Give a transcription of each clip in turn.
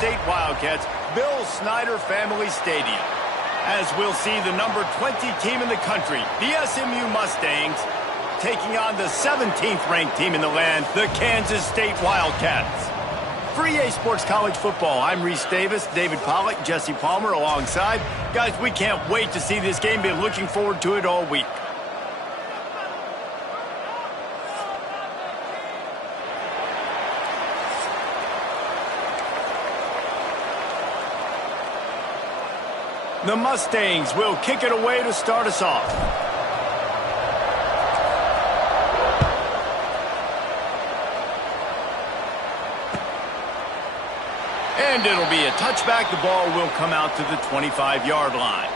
State Wildcats' Bill Snyder Family Stadium, as we'll see the number 20 team in the country, the SMU Mustangs, taking on the 17th ranked team in the land, the Kansas State Wildcats. For EA Sports College Football, I'm Reese Davis, David Pollack, Jesse Palmer alongside. Guys, we can't wait to see this game. Been looking forward to it all week. The Mustangs will kick it away to start us off. And it'll be a touchback. The ball will come out to the 25-yard line.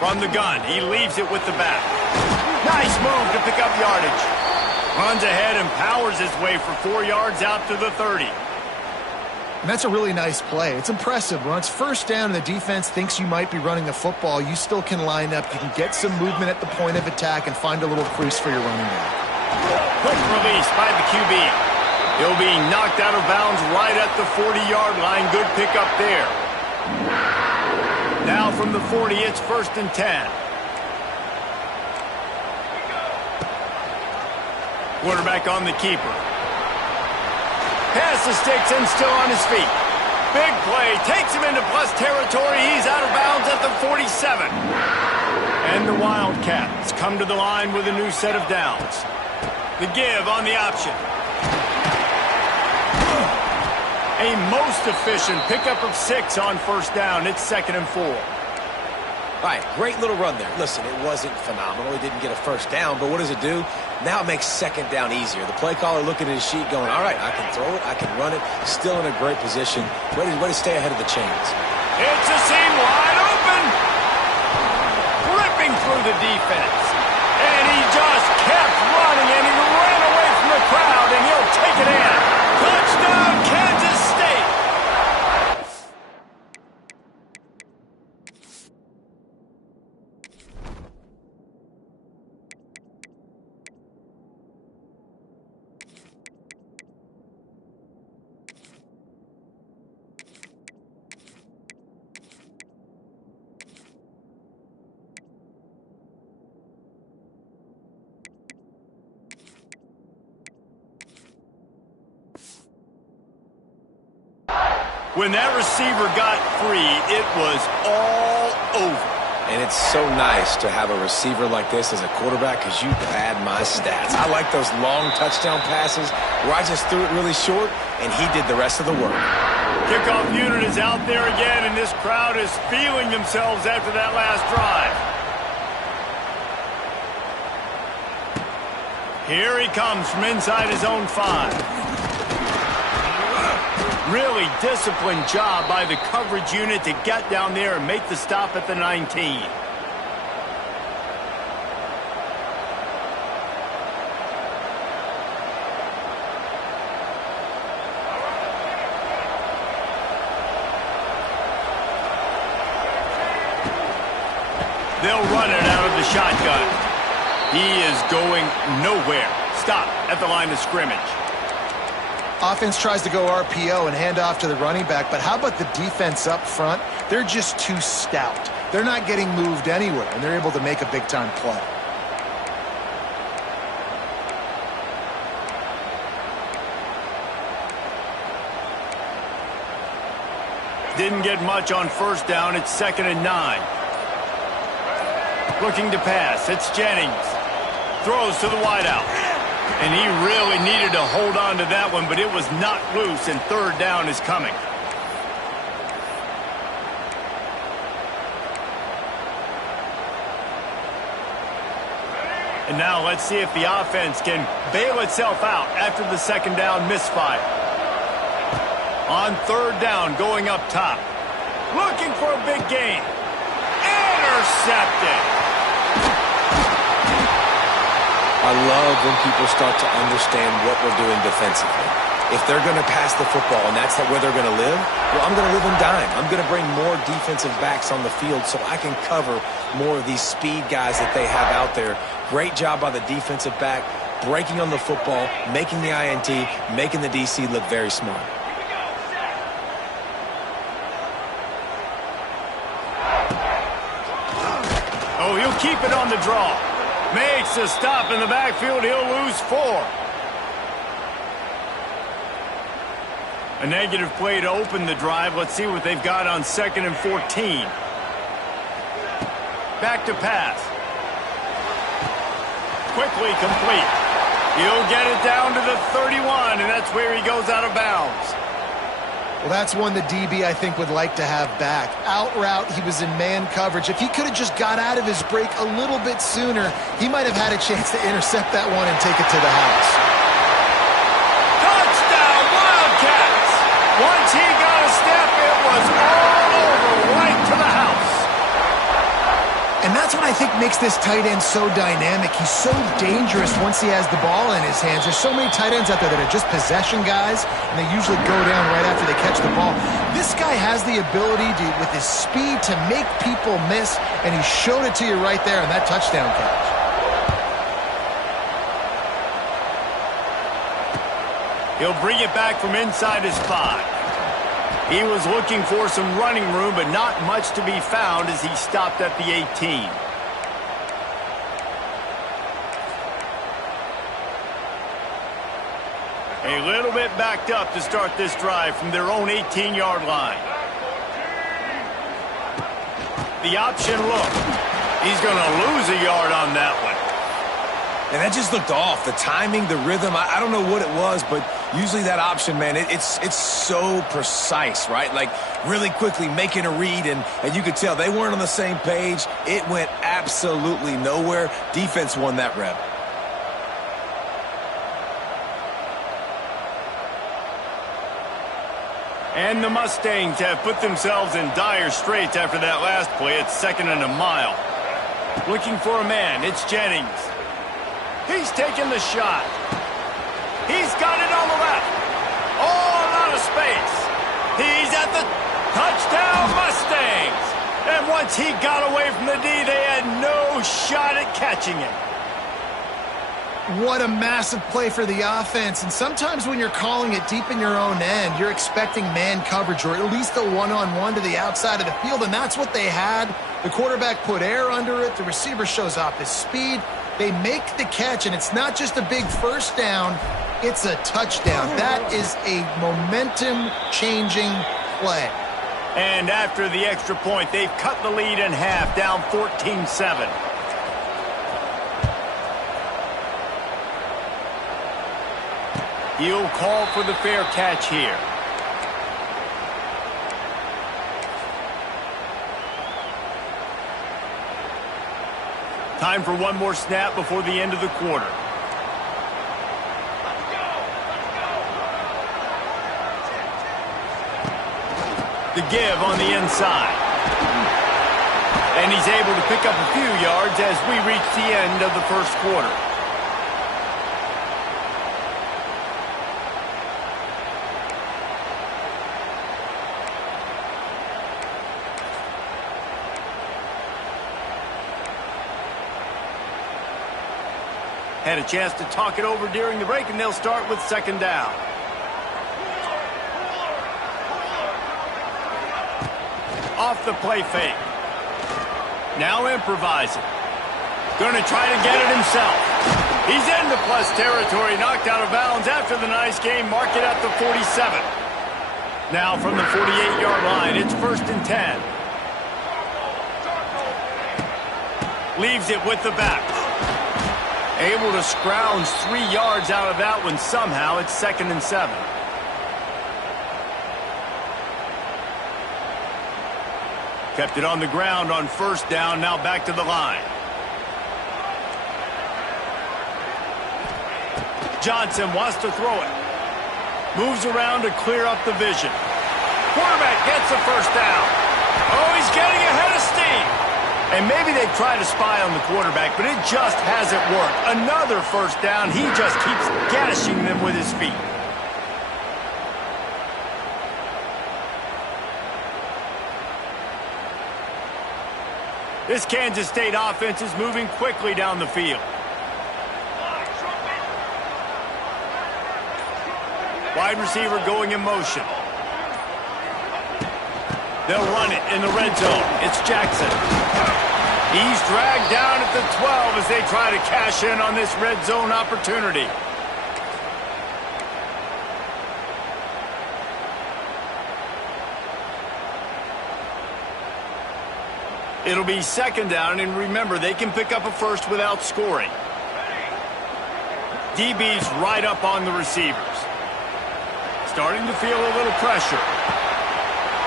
From the gun, he leaves it with the back. Nice move to pick up yardage. Runs ahead and powers his way for 4 yards out to the 30. And that's a really nice play. It's impressive. When it's first down and the defense thinks you might be running the football, you still can line up. You can get some movement at the point of attack and find a little crease for your running back. Quick release by the QB. He'll be knocked out of bounds right at the 40-yard line. Good pickup there. Now from the 40, it's 1st and 10. Quarterback on the keeper. Pass the sticks and still on his feet. Big play, takes him into plus territory. He's out of bounds at the 47. And the Wildcats come to the line with a new set of downs. The give on the option. A most efficient pickup of 6 on 1st down. It's 2nd and 4. All right, great little run there. Listen, it wasn't phenomenal. He didn't get a 1st down, but what does it do? Now it makes 2nd down easier. The play caller looking at his sheet going, all right, I can throw it, I can run it. Still in a great position. Way to stay ahead of the chains. It's a seam wide open. Ripping through the defense. And he just kept running, and he ran away from the crowd, and he'll take it in. Touchdown, Kansas State. When that receiver got free, it was all over. And it's so nice to have a receiver like this as a quarterback because you pad my stats. I like those long touchdown passes where I just threw it really short and he did the rest of the work. Kickoff unit is out there again, and this crowd is feeling themselves after that last drive. Here he comes from inside his own 5. Really disciplined job by the coverage unit to get down there and make the stop at the 19. They'll run it out of the shotgun. He is going nowhere. Stop at the line of scrimmage. Offense tries to go RPO and hand off to the running back, but how about the defense up front? They're just too stout. They're not getting moved anywhere, and they're able to make a big-time play. Didn't get much on first down. It's 2nd and 9. Looking to pass. It's Jennings. Throws to the wideout. And he really needed to hold on to that one, but it was not loose, and 3rd down is coming. And now let's see if the offense can bail itself out after the 2nd down misfire. On 3rd down, going up top. Looking for a big gain. Intercepted. I love when people start to understand what we're doing defensively. If they're going to pass the football and that's where they're going to live, well, I'm going to live in dime. I'm going to bring more defensive backs on the field so I can cover more of these speed guys that they have out there. Great job by the defensive back, breaking on the football, making the INT, making the DC look very smart. Oh, he'll keep it on the draw. Makes a stop in the backfield. He'll lose 4. A negative play to open the drive. Let's see what they've got on 2nd and 14. Back to pass. Quickly complete. He'll get it down to the 31, and that's where he goes out of bounds. Well, that's one the DB, I think, would like to have back. Out route, he was in man coverage. If he could have just got out of his break a little bit sooner, he might have had a chance to intercept that one and take it to the house. Touchdown, Wildcats! Once he got a step, it was all over, right to the house. And that's what I think makes this tight end so dynamic. He's so dangerous once he has the ball in his hands. There's so many tight ends out there that are just possession guys, and they usually go down right after they catch the ball. This guy has the ability to, with his speed, to make people miss, and he showed it to you right there in that touchdown catch. He'll bring it back from inside his 5. He was looking for some running room, but not much to be found as he stopped at the 18. A little bit backed up to start this drive from their own 18-yard line. The option look. He's going to lose a yard on that one. And that just looked off. The timing, the rhythm, I don't know what it was, but usually that option, man, it's so precise, right? Like really quickly making a read, and you could tell they weren't on the same page. It went absolutely nowhere. Defense won that rep. And the Mustangs have put themselves in dire straits after that last play. It's 2nd and a mile. Looking for a man. It's Jennings. He's taking the shot. He's got it on the left. All out of space. He's at the touchdown Mustangs. And once he got away from the D, they had no shot at catching him. What a massive play for the offense. And sometimes when you're calling it deep in your own end, you're expecting man coverage or at least a one-on-one to the outside of the field, and that's what they had. The quarterback put air under it. The receiver shows off his speed. They make the catch, and it's not just a big first down, it's a touchdown. That is a momentum-changing play. And after the extra point, they've cut the lead in half, down 14-7. He'll call for the fair catch here. Time for one more snap before the end of the quarter. The give on the inside. And he's able to pick up a few yards as we reach the end of the first quarter. Had a chance to talk it over during the break, and they'll start with 2nd down. off the play fake. Now improvising. Going to try to get it himself. He's into plus territory, knocked out of bounds after the nice game. Mark it at the 47. Now from the 48-yard line, it's 1st and 10. Leaves it with the back. Able to scrounge 3 yards out of that one somehow. It's 2nd and 7. Kept it on the ground on 1st down. Now back to the line. Johnson wants to throw it. Moves around to clear up the vision. Quarterback gets the 1st down. Oh, he's getting ahead of steam. And maybe they try to spy on the quarterback, but it just hasn't worked. Another 1st down. He just keeps gashing them with his feet. This Kansas State offense is moving quickly down the field. Wide receiver going in motion. They'll run it in the red zone. It's Jackson. He's dragged down at the 12 as they try to cash in on this red zone opportunity. It'll be 2nd down, and remember, they can pick up a 1st without scoring. DB's right up on the receivers. Starting to feel a little pressure.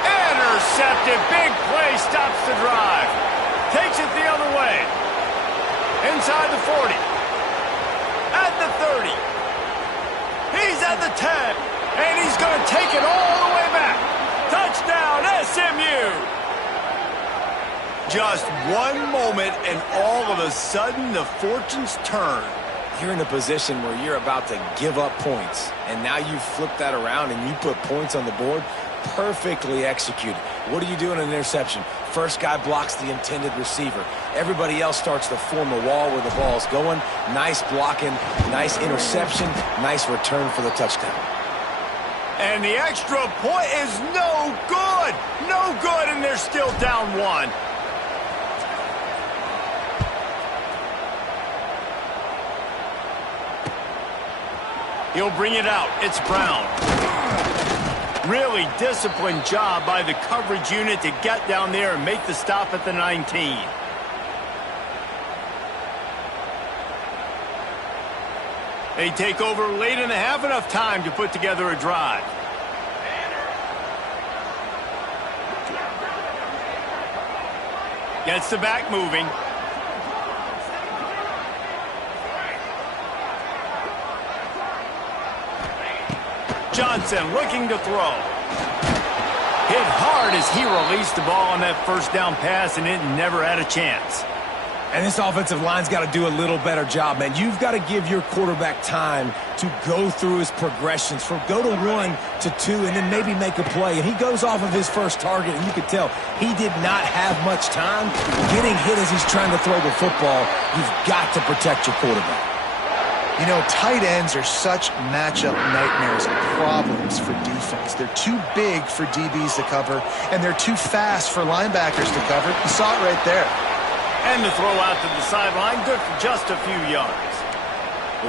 Intercepted. Big play. Stops the drive. Takes it the other way. Inside the 40. At the 30. He's at the 10. And he's going to take it all the way back. Touchdown, SMU. Just one moment, and all of a sudden, the fortunes turn. You're in a position where you're about to give up points, and now you flip that around and you put points on the board. Perfectly executed. What do you do in an interception? First guy blocks the intended receiver. Everybody else starts to form a wall where the ball's going. Nice blocking, nice interception, nice return for the touchdown. And the extra point is no good. No good, and they're still down 1. He'll bring it out. It's Brown. Really disciplined job by the coverage unit to get down there and make the stop at the 19. They take over late and have enough time to put together a drive. Gets the back moving. Johnson looking to throw. Hit hard as he released the ball on that 1st down pass, and it never had a chance. And this offensive line's got to do a little better job, man. You've got to give your quarterback time to go through his progressions from go to 1 to 2 and then maybe make a play. And he goes off of his first target, and you could tell he did not have much time. Getting hit as he's trying to throw the football, you've got to protect your quarterback. You know, tight ends are such matchup nightmares and problems for defense. They're too big for DBs to cover, and they're too fast for linebackers to cover. You saw it right there. And the throw out to the sideline, good for just a few yards.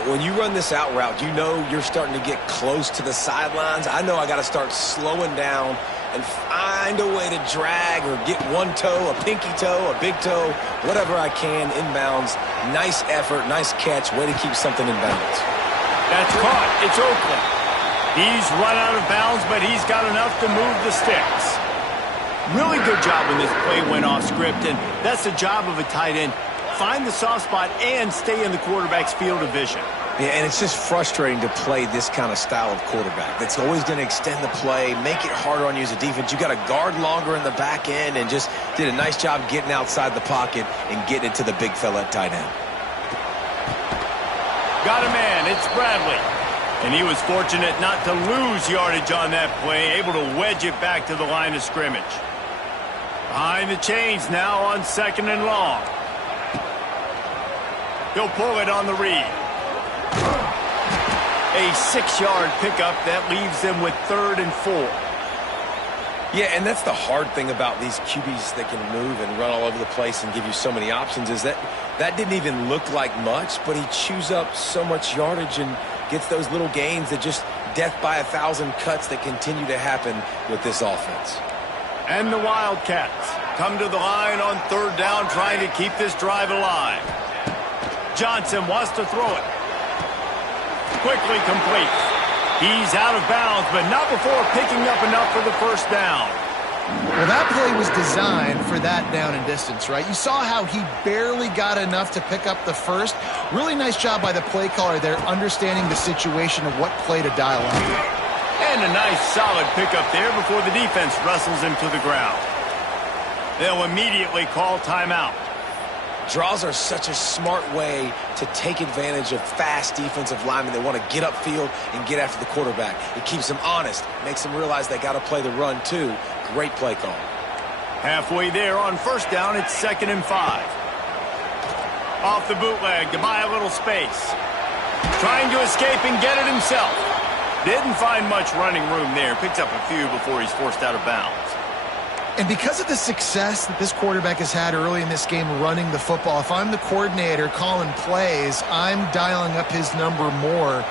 When you run this out route, you know you're starting to get close to the sidelines. I know I got to start slowing down and find a way to drag or get one toe, a pinky toe, a big toe, whatever I can inbounds. Nice effort, nice catch, way to keep something in bounds. That's caught. It's Oakland. He's run out of bounds, but he's got enough to move the sticks. Really good job when this play went off script, and that's the job of a tight end. Find the soft spot and stay in the quarterback's field of vision. Yeah, and it's just frustrating to play this kind of style of quarterback. That's always going to extend the play, make it harder on you as a defense. You got to guard longer in the back end, and just did a nice job getting outside the pocket and getting it to the big fella at tight end. Got a man. It's Bradley. And he was fortunate not to lose yardage on that play, able to wedge it back to the line of scrimmage. Behind the chains now on 2nd and long. He'll pull it on the read. A 6-yard pickup that leaves them with 3rd and 4. Yeah, and that's the hard thing about these QBs that can move and run all over the place and give you so many options is that didn't even look like much, but he chews up so much yardage and gets those little gains that just death by 1,000 cuts that continue to happen with this offense. And the Wildcats come to the line on third down, trying to keep this drive alive. Johnson wants to throw it. Quickly complete. He's out of bounds, but not before picking up enough for the first down. Well, that play was designed for that down and distance, right? You saw how he barely got enough to pick up the first. Really nice job by the play caller there, understanding the situation of what play to dial up. And a nice solid pickup there before the defense wrestles him to the ground. They'll immediately call timeout. Draws are such a smart way to take advantage of fast defensive linemen that want to get upfield and get after the quarterback. It keeps them honest, makes them realize they got to play the run too. Great play call. Halfway there on first down, it's 2nd and 5. Off the bootleg to buy a little space. Trying to escape and get it himself. Didn't find much running room there. Picks up a few before he's forced out of bounds. And because of the success that this quarterback has had early in this game running the football, if I'm the coordinator calling plays, I'm dialing up his number more.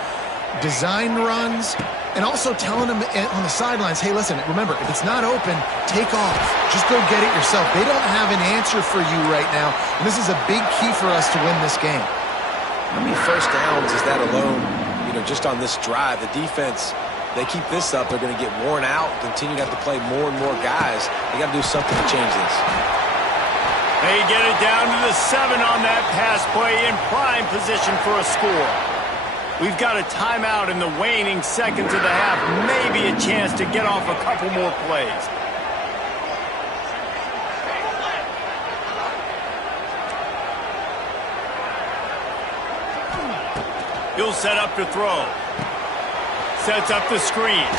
Design runs, and also telling him on the sidelines, hey, listen, remember, if it's not open, take off. Just go get it yourself. They don't have an answer for you right now, and this is a big key for us to win this game. How many first downs is that alone, just on this drive? The defense, they keep this up, they're going to get worn out, continue to have to play more and more guys. They got to do something to change this. They get it down to the 7 on that pass play, in prime position for a score. We've got a timeout in the waning seconds of the half. Maybe a chance to get off a couple more plays. He'll set up to throw. Sets up the screen.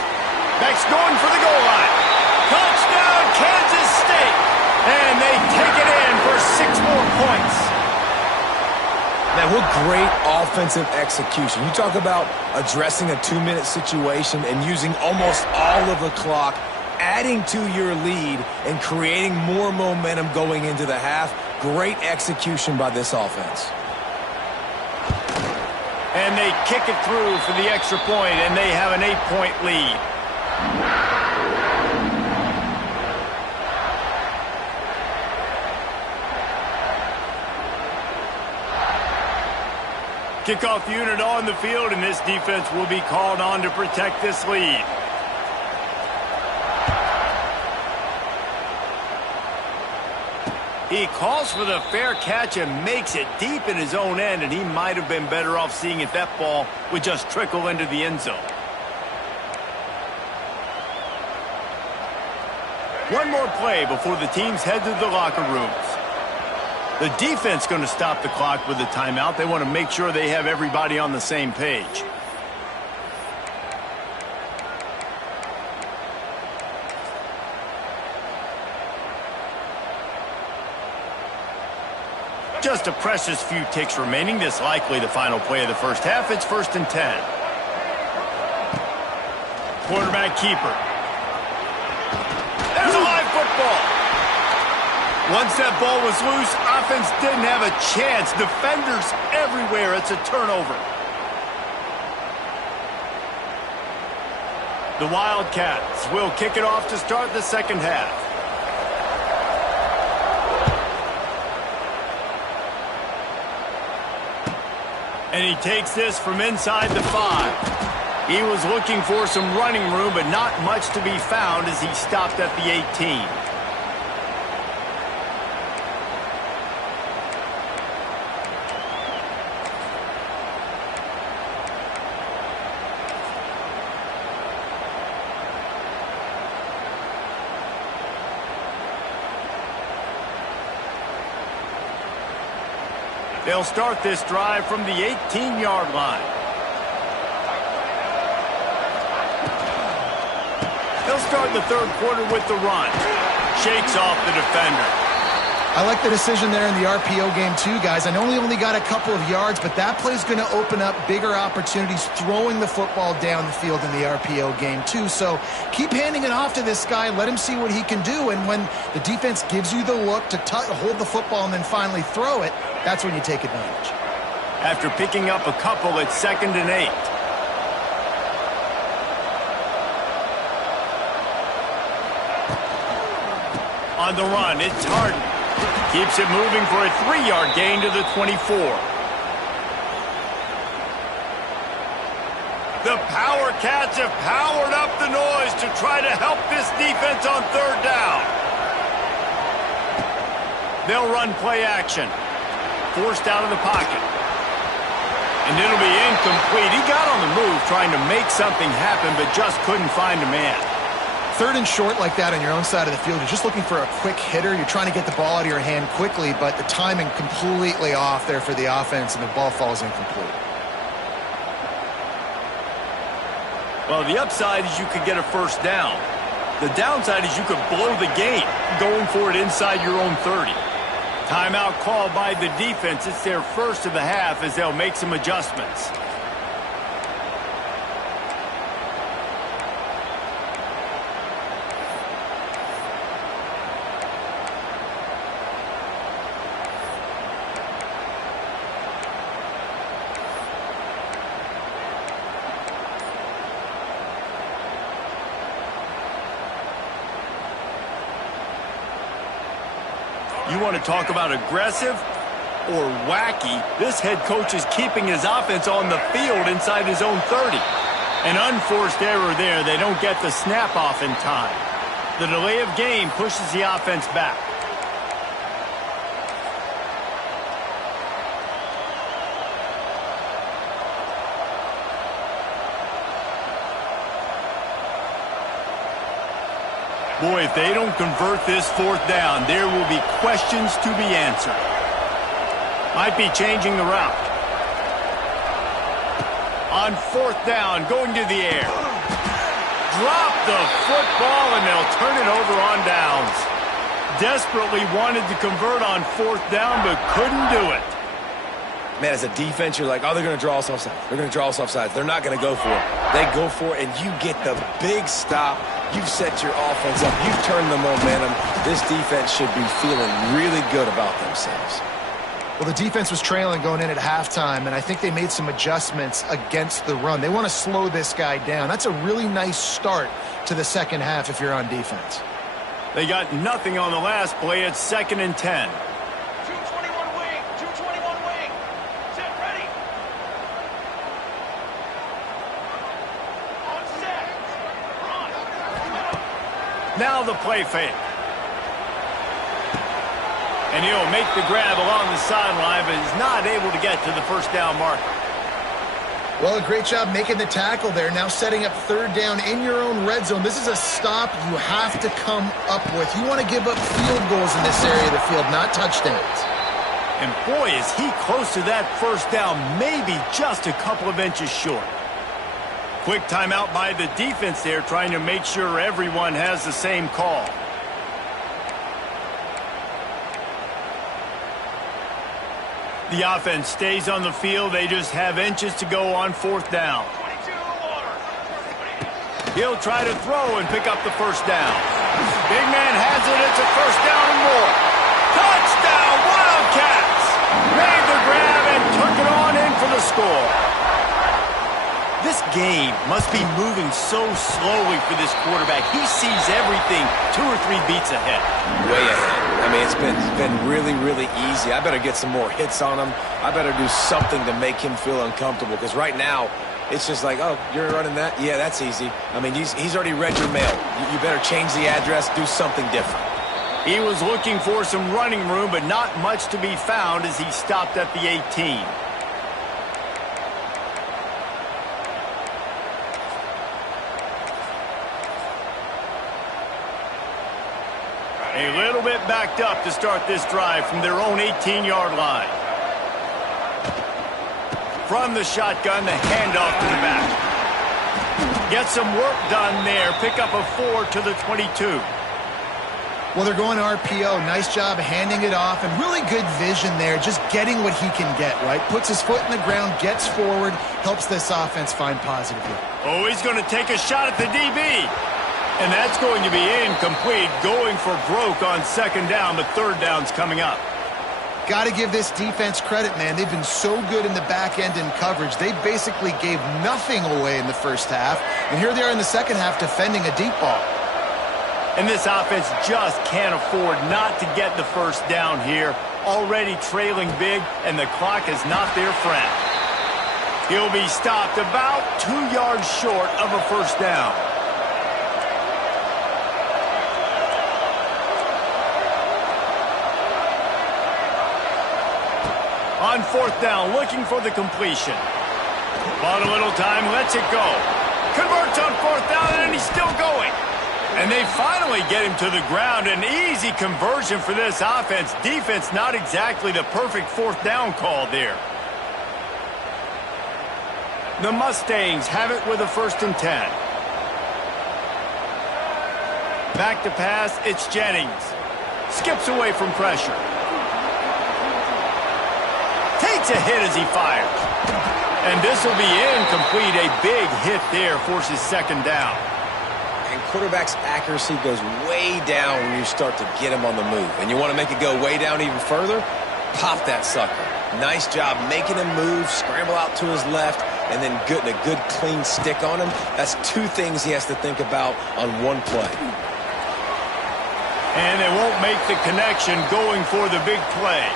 Beck's going for the goal line. Touchdown, Kansas State. And they take it in for 6 more points. Now, what great offensive execution. You talk about addressing a 2-minute situation and using almost all of the clock, adding to your lead, and creating more momentum going into the half. Great execution by this offense. And they kick it through for the extra point, and they have an 8-point lead. Kickoff unit on the field, and this defense will be called on to protect this lead. He calls for the fair catch and makes it deep in his own end, and he might have been better off seeing if that ball would just trickle into the end zone. One more play before the teams head to the locker rooms. The defense going to stop the clock with a timeout. They want to make sure they have everybody on the same page. Just a precious few ticks remaining. This likely the final play of the first half. It's 1st and 10. Quarterback keeper. There's a live football. Once that ball was loose, offense didn't have a chance. Defenders everywhere. It's a turnover. The Wildcats will kick it off to start the second half. And he takes this from inside the 5. He was looking for some running room, but not much to be found as he stopped at the 18. They'll start this drive from the 18-yard line. They'll start the third quarter with the run. Shakes off the defender. I like the decision there in the RPO game too, guys. I know he only got a couple of yards, but that play is going to open up bigger opportunities throwing the football down the field in the RPO game too. So keep handing it off to this guy. Let him see what he can do. And when the defense gives you the look to hold the football and then finally throw it, that's when you take advantage. After picking up a couple, it's 2nd and 8. On the run, it's Harden. Keeps it moving for a 3-yard gain to the 24. The Power Cats have powered up the noise to try to help this defense on 3rd down. They'll run play action. Forced out of the pocket. And it'll be incomplete. He got on the move trying to make something happen, but just couldn't find a man. 3rd and short like that on your own side of the field, you're just looking for a quick hitter. You're trying to get the ball out of your hand quickly, but the timing completely off there for the offense, and the ball falls incomplete. Well, the upside is you could get a 1st down. The downside is you could blow the game going for it inside your own 30. Timeout called by the defense. It's their first of the half as they'll make some adjustments. You want to talk about aggressive or wacky? This head coach is keeping his offense on the field inside his own 30. An unforced error there. They don't get the snap off in time. The delay of game pushes the offense back. Boy, if they don't convert this 4th down, there will be questions to be answered. Might be changing the route. On 4th down, going to the air. Drop the football, and they'll turn it over on downs. Desperately wanted to convert on 4th down, but couldn't do it. Man, as a defense, you're like, oh, they're going to draw us offside. They're going to draw us offside. They're not going to go for it. They go for it, and you get the big stop. You've set your offense up. You've turned the momentum. This defense should be feeling really good about themselves. Well, the defense was trailing going in at halftime, and I think they made some adjustments against the run. They want to slow this guy down. That's a really nice start to the second half if you're on defense. They got nothing on the last play. It's 2nd and 10. 221 wing. 221 wing. Set, ready. On set. Run. Now the play fake. And he'll make the grab along the sideline, but he's not able to get to the 1st down marker. Well, a great job making the tackle there. Now setting up 3rd down in your own red zone. This is a stop you have to come up with. You want to give up field goals in this area of the field, not touchdowns. And boy, is he close to that 1st down, maybe just a couple of inches short. Quick timeout by the defense there, trying to make sure everyone has the same call. The offense stays on the field. They just have inches to go on 4th down. 22 in the water. He'll try to throw and pick up the 1st down. Big man has it. It's a 1st down and more. Touchdown, Wildcats! Made the grab and took it on in for the score. This game must be moving so slowly for this quarterback. He sees everything 2 or 3 beats ahead. Way ahead. I mean, it's been really, really easy. I better get some more hits on him. I better do something to make him feel uncomfortable, because right now it's just like, oh, you're running that? Yeah, that's easy. I mean, he's already read your mail. You better change the address, do something different. He was looking for some running room, but not much to be found as he stopped at the 18. A little bit backed up to start this drive from their own 18-yard line. From the shotgun, the handoff to the back. Get some work done there. Pick up a 4 to the 22. Well, they're going RPO. Nice job handing it off, and really good vision there, just getting what he can get, right? Puts his foot in the ground, gets forward, helps this offense find positively. Oh, he's going to take a shot at the DB. And that's going to be incomplete, going for broke on second down, but third down's coming up. Got to give this defense credit, man. They've been so good in the back end in coverage. They basically gave nothing away in the first half, and here they are in the second half defending a deep ball. And this offense just can't afford not to get the first down here. Already trailing big, and the clock is not their friend. He'll be stopped about 2 yards short of a first down. On fourth down, looking for the completion. Bought a little time, lets it go. Converts on fourth down, and he's still going. And they finally get him to the ground. An easy conversion for this offense. Defense not exactly the perfect fourth down call there. The Mustangs have it with a 1st and 10. Back to pass, it's Jennings. Skips away from pressure. Takes a hit as he fires. And this will be incomplete. A big hit there forces second down. And quarterback's accuracy goes way down when you start to get him on the move. And you want to make it go way down even further? Pop that sucker. Nice job making him move, scramble out to his left, and then getting a good clean stick on him. That's 2 things he has to think about on one play. And they won't make the connection going for the big play.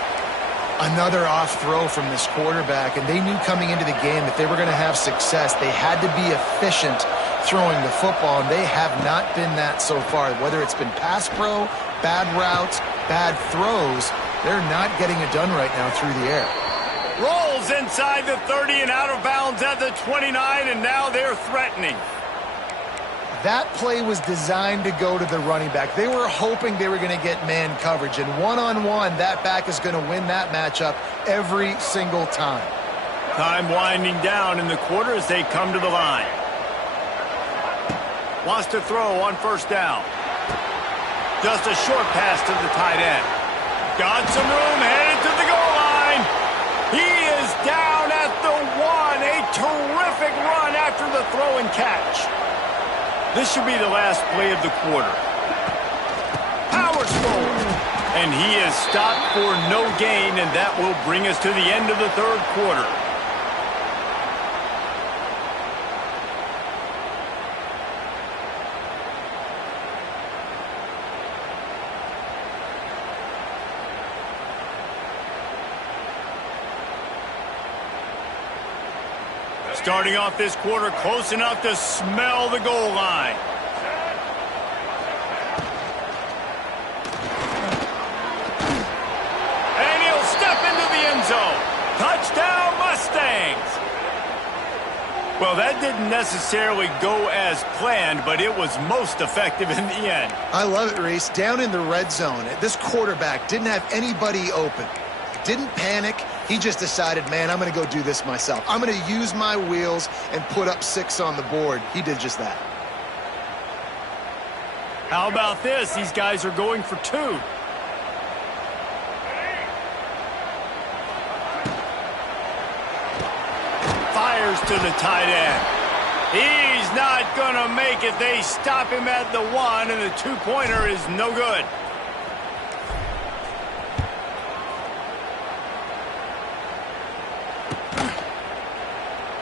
Another off throw from this quarterback, and they knew coming into the game that they were going to have success. They had to be efficient throwing the football, and they have not been that so far. Whether it's been pass pro, bad routes, bad throws, they're not getting it done right now through the air. Rolls inside the 30 and out of bounds at the 29, and now they're threatening. That play was designed to go to the running back. They were hoping they were going to get man coverage, and one-on-one, that back is going to win that matchup every single time. Time winding down in the quarter as they come to the line. Wants to throw on first down. Just a short pass to the tight end. Got some room, headed to the goal line. He is down at the 1. A terrific run after the throw and catch. This should be the last play of the quarter. Powers forward. And he is stopped for no gain, and that will bring us to the end of the third quarter. Starting off this quarter close enough to smell the goal line. And he'll step into the end zone. Touchdown, Mustangs! Well, that didn't necessarily go as planned, but it was most effective in the end. I love it, Reese. Down in the red zone, this quarterback didn't have anybody open. Didn't panic. He just decided, man, I'm going to go do this myself. I'm going to use my wheels and put up 6 on the board. He did just that. How about this? These guys are going for 2. Fires to the tight end. He's not going to make it. They stop him at the 1, and the 2-pointer is no good.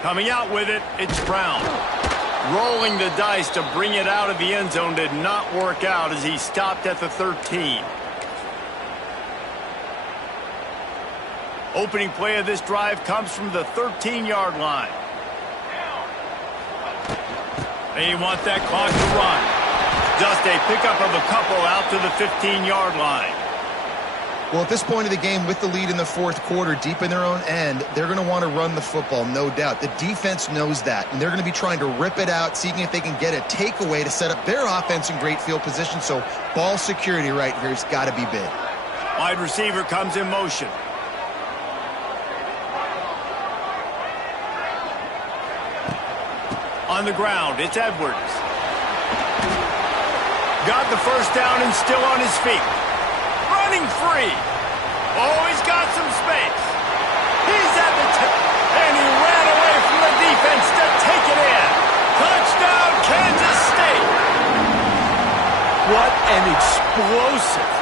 Coming out with it, it's Brown. Rolling the dice to bring it out of the end zone did not work out as he stopped at the 13. Opening play of this drive comes from the 13-yard line. They want that clock to run. Just a pickup of a couple out to the 15-yard line. Well, at this point of the game, with the lead in the fourth quarter, deep in their own end, they're going to want to run the football, no doubt. The defense knows that, and they're going to be trying to rip it out, seeing if they can get a takeaway to set up their offense in great field position. So ball security right here has got to be big. Wide receiver comes in motion. On the ground, it's Edwards. Got the first down and still on his feet. Running free. Oh, he's got some space. He's at the tip. And he ran away from the defense to take it in. Touchdown, Kansas State. What an explosive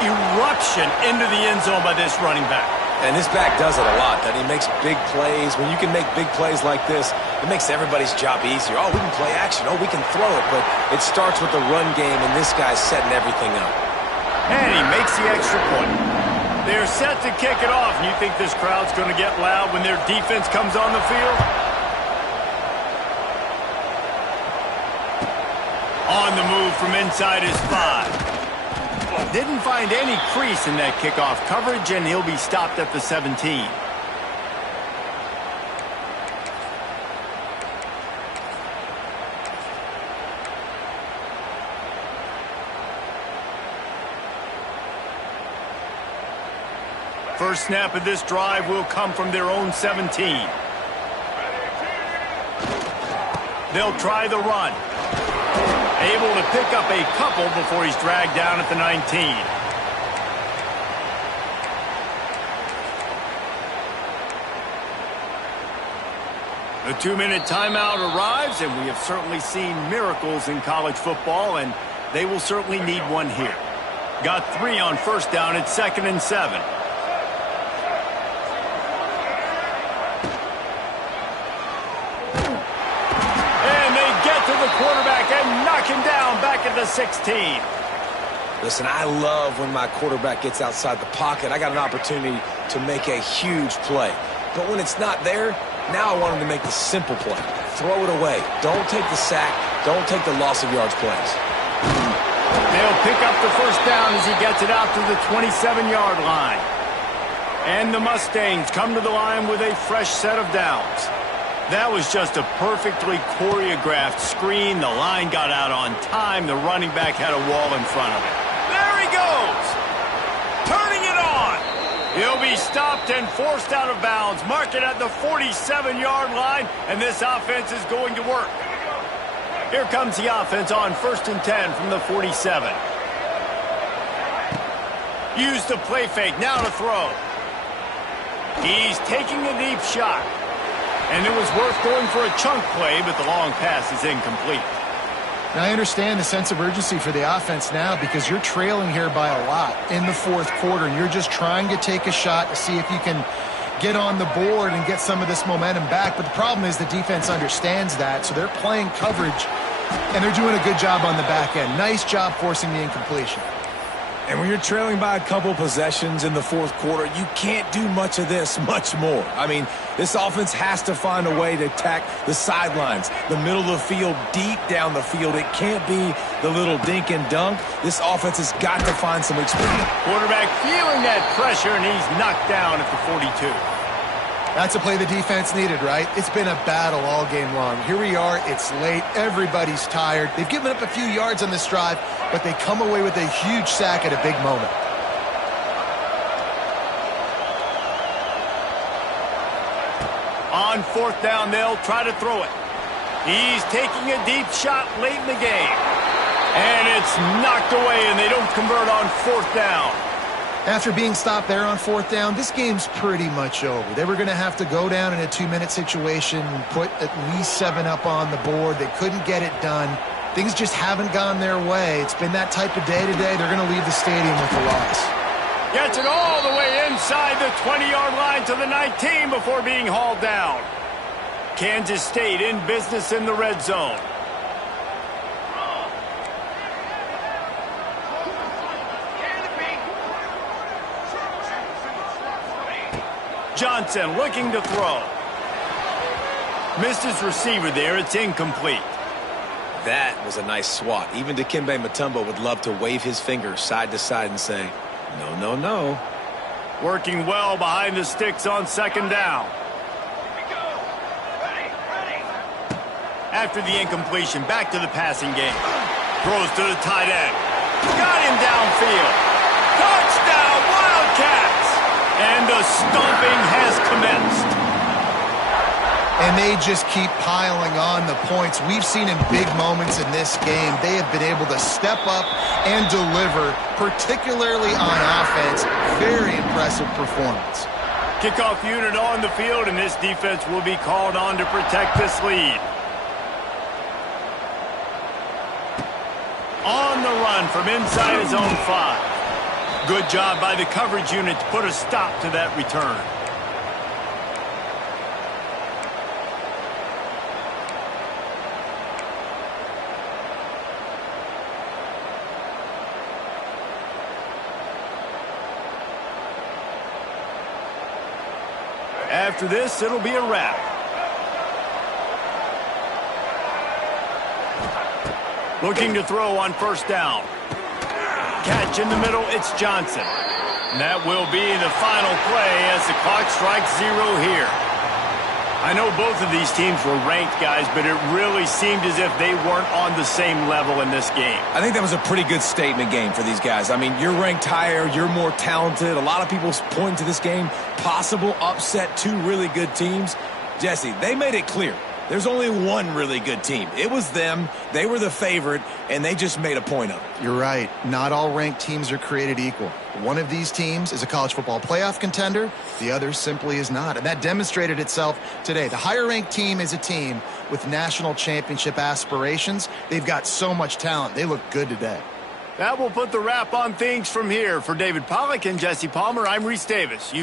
eruption into the end zone by this running back. And this back does it a lot. That he makes big plays. When you can make big plays like this, it makes everybody's job easier. Oh, we can play action. Oh, we can throw it. But it starts with the run game, and this guy's setting everything up. And he makes the extra point. They're set to kick it off. And you think this crowd's going to get loud when their defense comes on the field? On the move from inside his 5. Didn't find any crease in that kickoff coverage, and he'll be stopped at the 17. First snap of this drive will come from their own 17. They'll try the run. Able to pick up a couple before he's dragged down at the 19. The 2-minute timeout arrives, and we have certainly seen miracles in college football, and they will certainly need one here. Got 3 on first down at 2nd and 7. Quarterback and knock him down back at the 16. Listen, I love when my quarterback gets outside the pocket. I got an opportunity to make a huge play. But when it's not there, now I want him to make the simple play. Throw it away. Don't take the sack. Don't take the loss of yards plays. They'll pick up the first down as he gets it out to the 27-yard line. And the Mustangs come to the line with a fresh set of downs. That was just a perfectly choreographed screen. The line got out on time. The running back had a wall in front of him. There he goes! Turning it on! He'll be stopped and forced out of bounds. Mark it at the 47-yard line, and this offense is going to work. Here comes the offense on 1st and 10 from the 47. Use the play fake, now to throw. He's taking a deep shot. And it was worth going for a chunk play, but the long pass is incomplete. Now, I understand the sense of urgency for the offense now because you're trailing here by a lot in the 4th quarter, and you're just trying to take a shot to see if you can get on the board and get some of this momentum back. But the problem is the defense understands that, so they're playing coverage, and they're doing a good job on the back end. Nice job forcing the incompletion. And when you're trailing by a couple possessions in the 4th quarter, you can't do much of this much more. I mean, this offense has to find a way to attack the sidelines, the middle of the field, deep down the field. It can't be the little dink and dunk. This offense has got to find some experience. Quarterback feeling that pressure, and he's knocked down at the 42. That's a play the defense needed, right? It's been a battle all game long. Here we are. It's late. Everybody's tired. They've given up a few yards on this drive, but they come away with a huge sack at a big moment. On 4th down, they'll try to throw it. He's taking a deep shot late in the game. And it's knocked away, and they don't convert on 4th down. After being stopped there on 4th down, this game's pretty much over. They were going to have to go down in a 2-minute situation, put at least 7 up on the board. They couldn't get it done. Things just haven't gone their way. It's been that type of day today. They're going to leave the stadium with a loss. Gets it all the way inside the 20-yard line to the 19 before being hauled down. Kansas State in business in the red zone. Johnson looking to throw. Missed his receiver there. It's incomplete. That was a nice swat. Even Dikembe Mutombo would love to wave his fingers side to side and say, no, no, no. Working well behind the sticks on 2nd down. After the incompletion, back to the passing game. Throws to the tight end. Got him downfield. Touchdown, Wildcats! And the stomping has commenced. And they just keep piling on the points. We've seen in big moments in this game, they have been able to step up and deliver, particularly on offense. Very impressive performance. Kickoff unit on the field, and this defense will be called on to protect this lead. On the run from inside his own 5. Good job by the coverage unit to put a stop to that return. After this, it'll be a wrap. Looking to throw on first down. Catch in the middle, it's Johnson. And that will be the final play as the clock strikes 0 here. I know both of these teams were ranked, guys, but it really seemed as if they weren't on the same level in this game. I think that was a pretty good statement game for these guys. I mean, you're ranked higher, you're more talented. A lot of people point to this game, possible upset, 2 really good teams. Jesse, they made it clear. There's only one really good team. It was them. They were the favorite, and they just made a point of it. You're right. Not all ranked teams are created equal. One of these teams is a college football playoff contender. The other simply is not. And that demonstrated itself today. The higher-ranked team is a team with national championship aspirations. They've got so much talent. They look good today. That will put the wrap on things from here. For David Pollack and Jesse Palmer, I'm Reese Davis.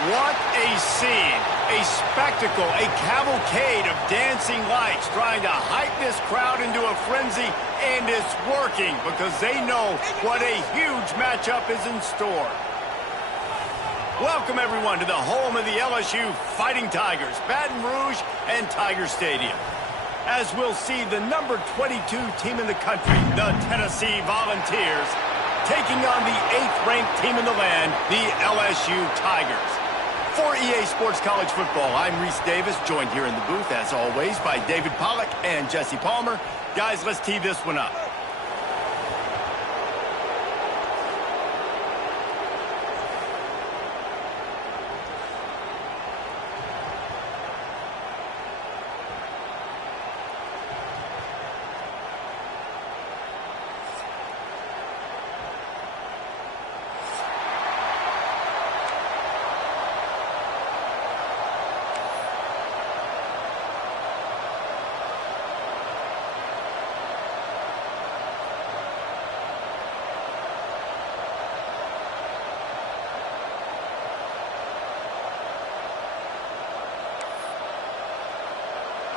What a scene, a spectacle, a cavalcade of dancing lights trying to hype this crowd into a frenzy, and it's working because they know what a huge matchup is in store. Welcome, everyone, to the home of the LSU Fighting Tigers, Baton Rouge and Tiger Stadium. As we'll see the number 22 team in the country, the Tennessee Volunteers, taking on the 8th-ranked team in the land, the LSU Tigers. For EA Sports College Football, I'm Reese Davis, joined here in the booth, as always, by David Pollack and Jesse Palmer. Guys, let's tee this one up.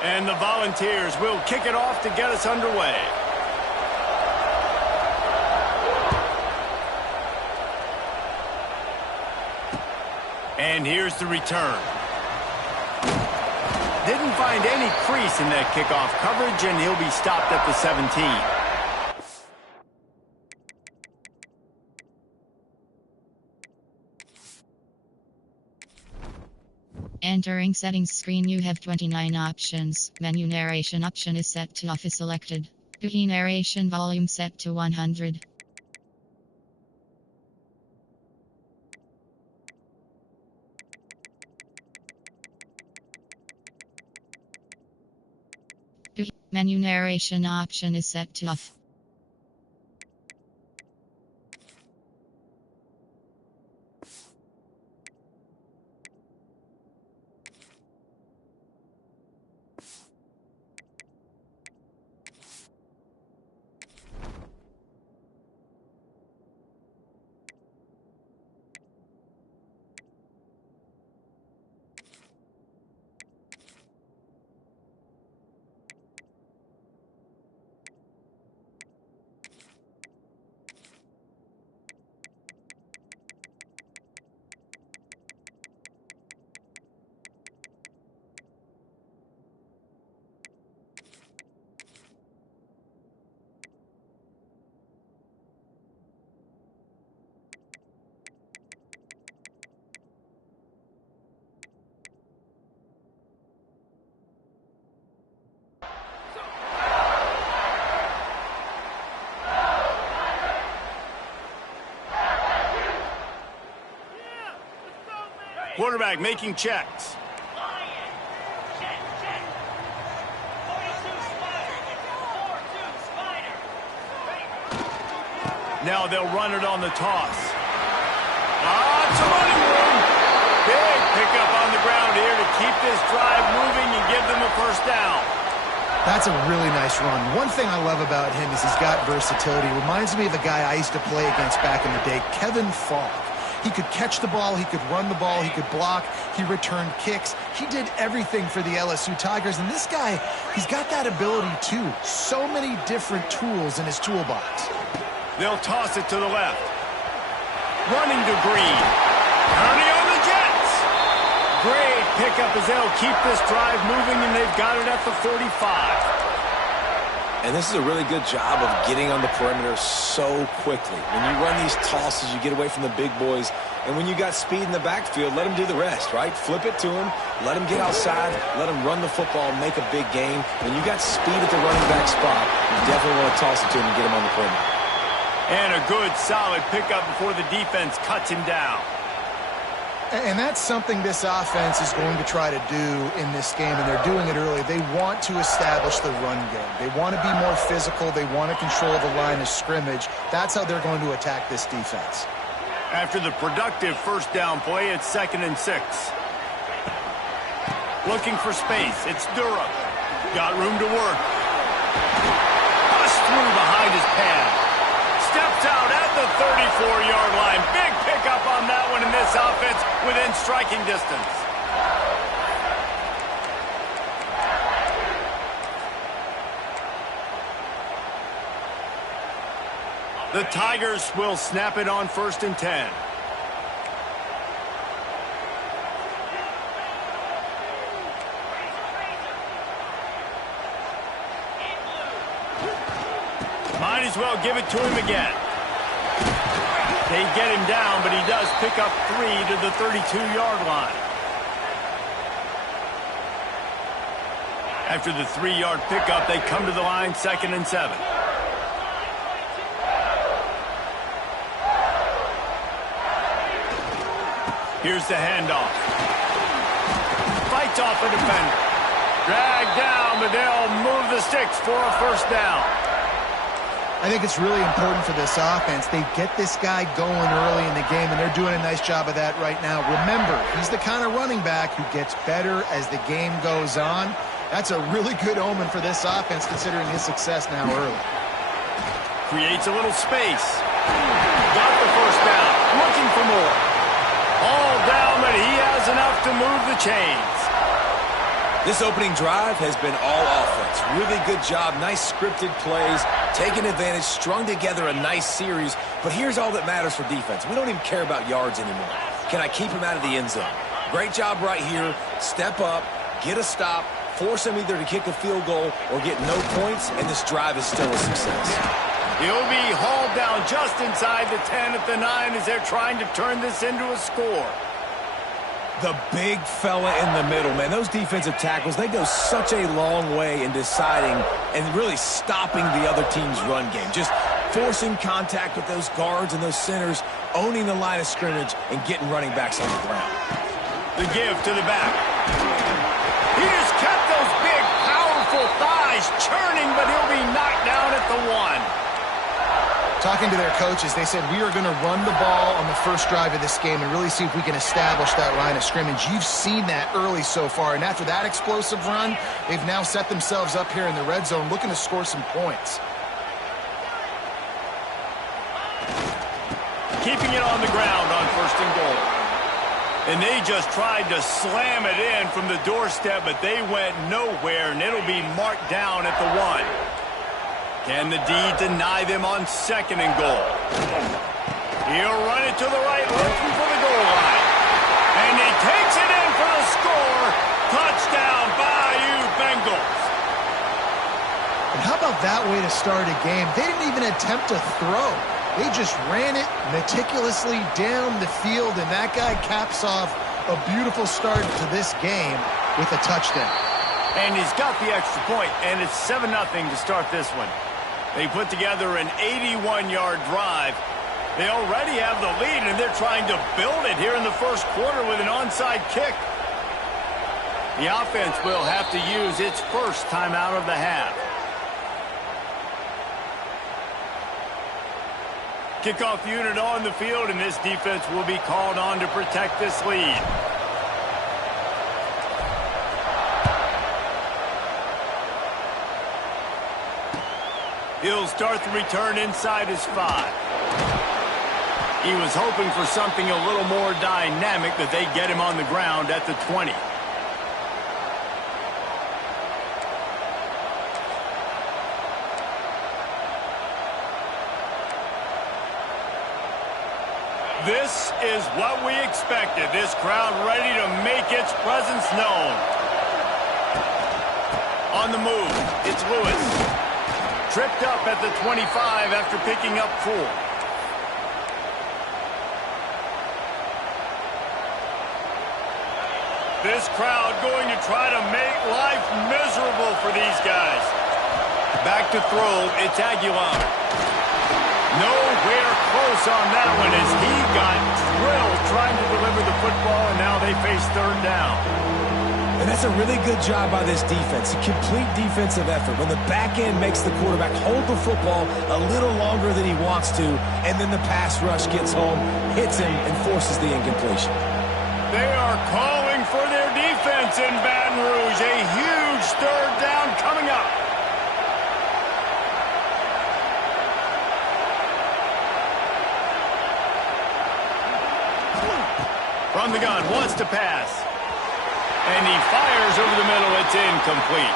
And the Volunteers will kick it off to get us underway. And here's the return. Didn't find any crease in that kickoff coverage, and he'll be stopped at the 17. Entering settings screen, you have 29 options. Menu narration option is set to off is selected. GUI narration volume set to 100. GUI menu narration option is set to off. Quarterback making checks. Now they'll run it on the toss. It's a running room. Big pickup on the ground here to keep this drive moving and give them a first down. That's a really nice run. One thing I love about him is he's got versatility. Reminds me of a guy I used to play against back in the day, Kevin Falk. He could catch the ball, he could run the ball, he could block, he returned kicks. He did everything for the LSU Tigers, and this guy, he's got that ability too. So many different tools in his toolbox. They'll toss it to the left. Running to Green. Turning on the Jets. Great pickup as they'll keep this drive moving, and they've got it at the 45. And this is a really good job of getting on the perimeter so quickly. When you run these tosses, you get away from the big boys. And when you got speed in the backfield, let them do the rest, right? Flip it to them, let them get outside, let them run the football, make a big game. When you got speed at the running back spot, you definitely want to toss it to him and get him on the perimeter. And a good, solid pickup before the defense cuts him down. And that's something this offense is going to try to do in this game, and they're doing it early. They want to establish the run game. They want to be more physical. They want to control the line of scrimmage. That's how they're going to attack this defense. After the productive first down play, it's 2nd and 6. Looking for space. It's Durham. Got room to work. Bust through behind his pad. Steps out at the 34-yard line. Big pickup on that one, everyone in this offense within striking distance. The Tigers will snap it on 1st and 10. Might as well give it to him again. They get him down, but he does pick up 3 to the 32-yard line. After the 3-yard pickup, they come to the line 2nd and 7. Here's the handoff. Fights off a defender. Dragged down, but they'll move the sticks for a 1st down. I think it's really important for this offense. They get this guy going early in the game, and they're doing a nice job of that right now. Remember, he's the kind of running back who gets better as the game goes on. That's a really good omen for this offense, considering his success now early. Creates a little space. Got the 1st down. Looking for more. All down, but he has enough to move the chains. This opening drive has been all offense. Really good job, nice scripted plays, taking advantage, strung together a nice series. But here's all that matters for defense. We don't even care about yards anymore. Can I keep him out of the end zone? Great job right here. Step up, get a stop, force him either to kick a field goal or get no points, and this drive is still a success. He'll be hauled down just inside the 10 at the 9 as they're trying to turn this into a score. The big fella in the middle, man. Those defensive tackles, they go such a long way in deciding and really stopping the other team's run game. Just forcing contact with those guards and those centers, owning the line of scrimmage, and getting running backs on the ground. The give to the back. He just kept those big, powerful thighs churning, but he'll be knocked down at the 1. Talking to their coaches, they said, we are going to run the ball on the first drive of this game and really see if we can establish that line of scrimmage. You've seen that early so far, and after that explosive run, they've now set themselves up here in the red zone looking to score some points. Keeping it on the ground on 1st and goal. And they just tried to slam it in from the doorstep, but they went nowhere, and it'll be marked down at the 1. Can the D deny them on 2nd and goal? He'll run it to the right, looking for the goal line. And he takes it in for the score. Touchdown, Bayou Bengals. And how about that way to start a game? They didn't even attempt to throw. They just ran it meticulously down the field, and that guy caps off a beautiful start to this game with a touchdown. And he's got the extra point, and it's 7-0 to start this one. They put together an 81-yard drive. They already have the lead, and they're trying to build it here in the 1st quarter with an onside kick. The offense will have to use its 1st timeout of the half. Kickoff unit on the field, and this defense will be called on to protect this lead. He'll start the return inside his 5. He was hoping for something a little more dynamic, but they get him on the ground at the 20. This is what we expected. This crowd ready to make its presence known. On the move, it's Lewis. Tripped up at the 25 after picking up 4. This crowd going to try to make life miserable for these guys. Back to throw, it's Aguilar. Nowhere close on that one as he got drilled trying to deliver the football, and now they face 3rd down. And that's a really good job by this defense, a complete defensive effort. When the back end makes the quarterback hold the football a little longer than he wants to, and then the pass rush gets home, hits him, and forces the incompletion. They are calling for their defense in Baton Rouge. A huge 3rd down coming up. From the gun, wants to pass. And he fires over the middle. It's incomplete.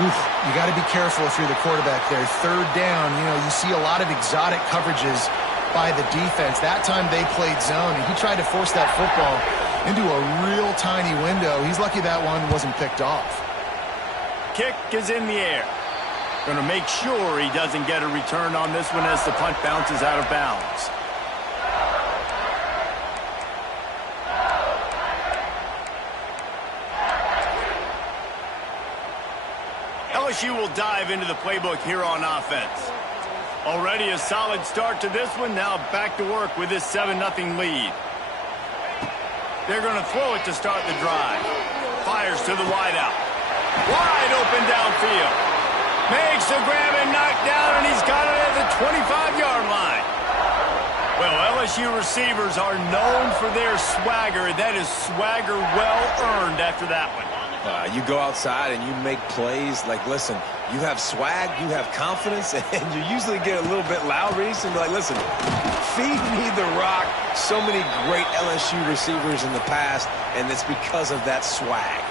Oof, you got to be careful if you're the quarterback there. Third down, you see a lot of exotic coverages by the defense. That time they played zone, and he tried to force that football into a real tiny window. He's lucky that one wasn't picked off. Kick is in the air. Going to make sure he doesn't get a return on this one as the punt bounces out of bounds. LSU will dive into the playbook here on offense. Already a solid start to this one. Now back to work with this 7-0 lead. They're going to throw it to start the drive. Fires to the wideout. Wide open downfield. Makes the grab and knock down, and he's got it at the 25-yard line. Well, LSU receivers are known for their swagger. That is swagger well earned after that one. You go outside and you make plays. Like, listen, you have swag, you have confidence, and you usually get a little bit loud recently. Like, listen, feed me the rock. So many great LSU receivers in the past, and it's because of that swag.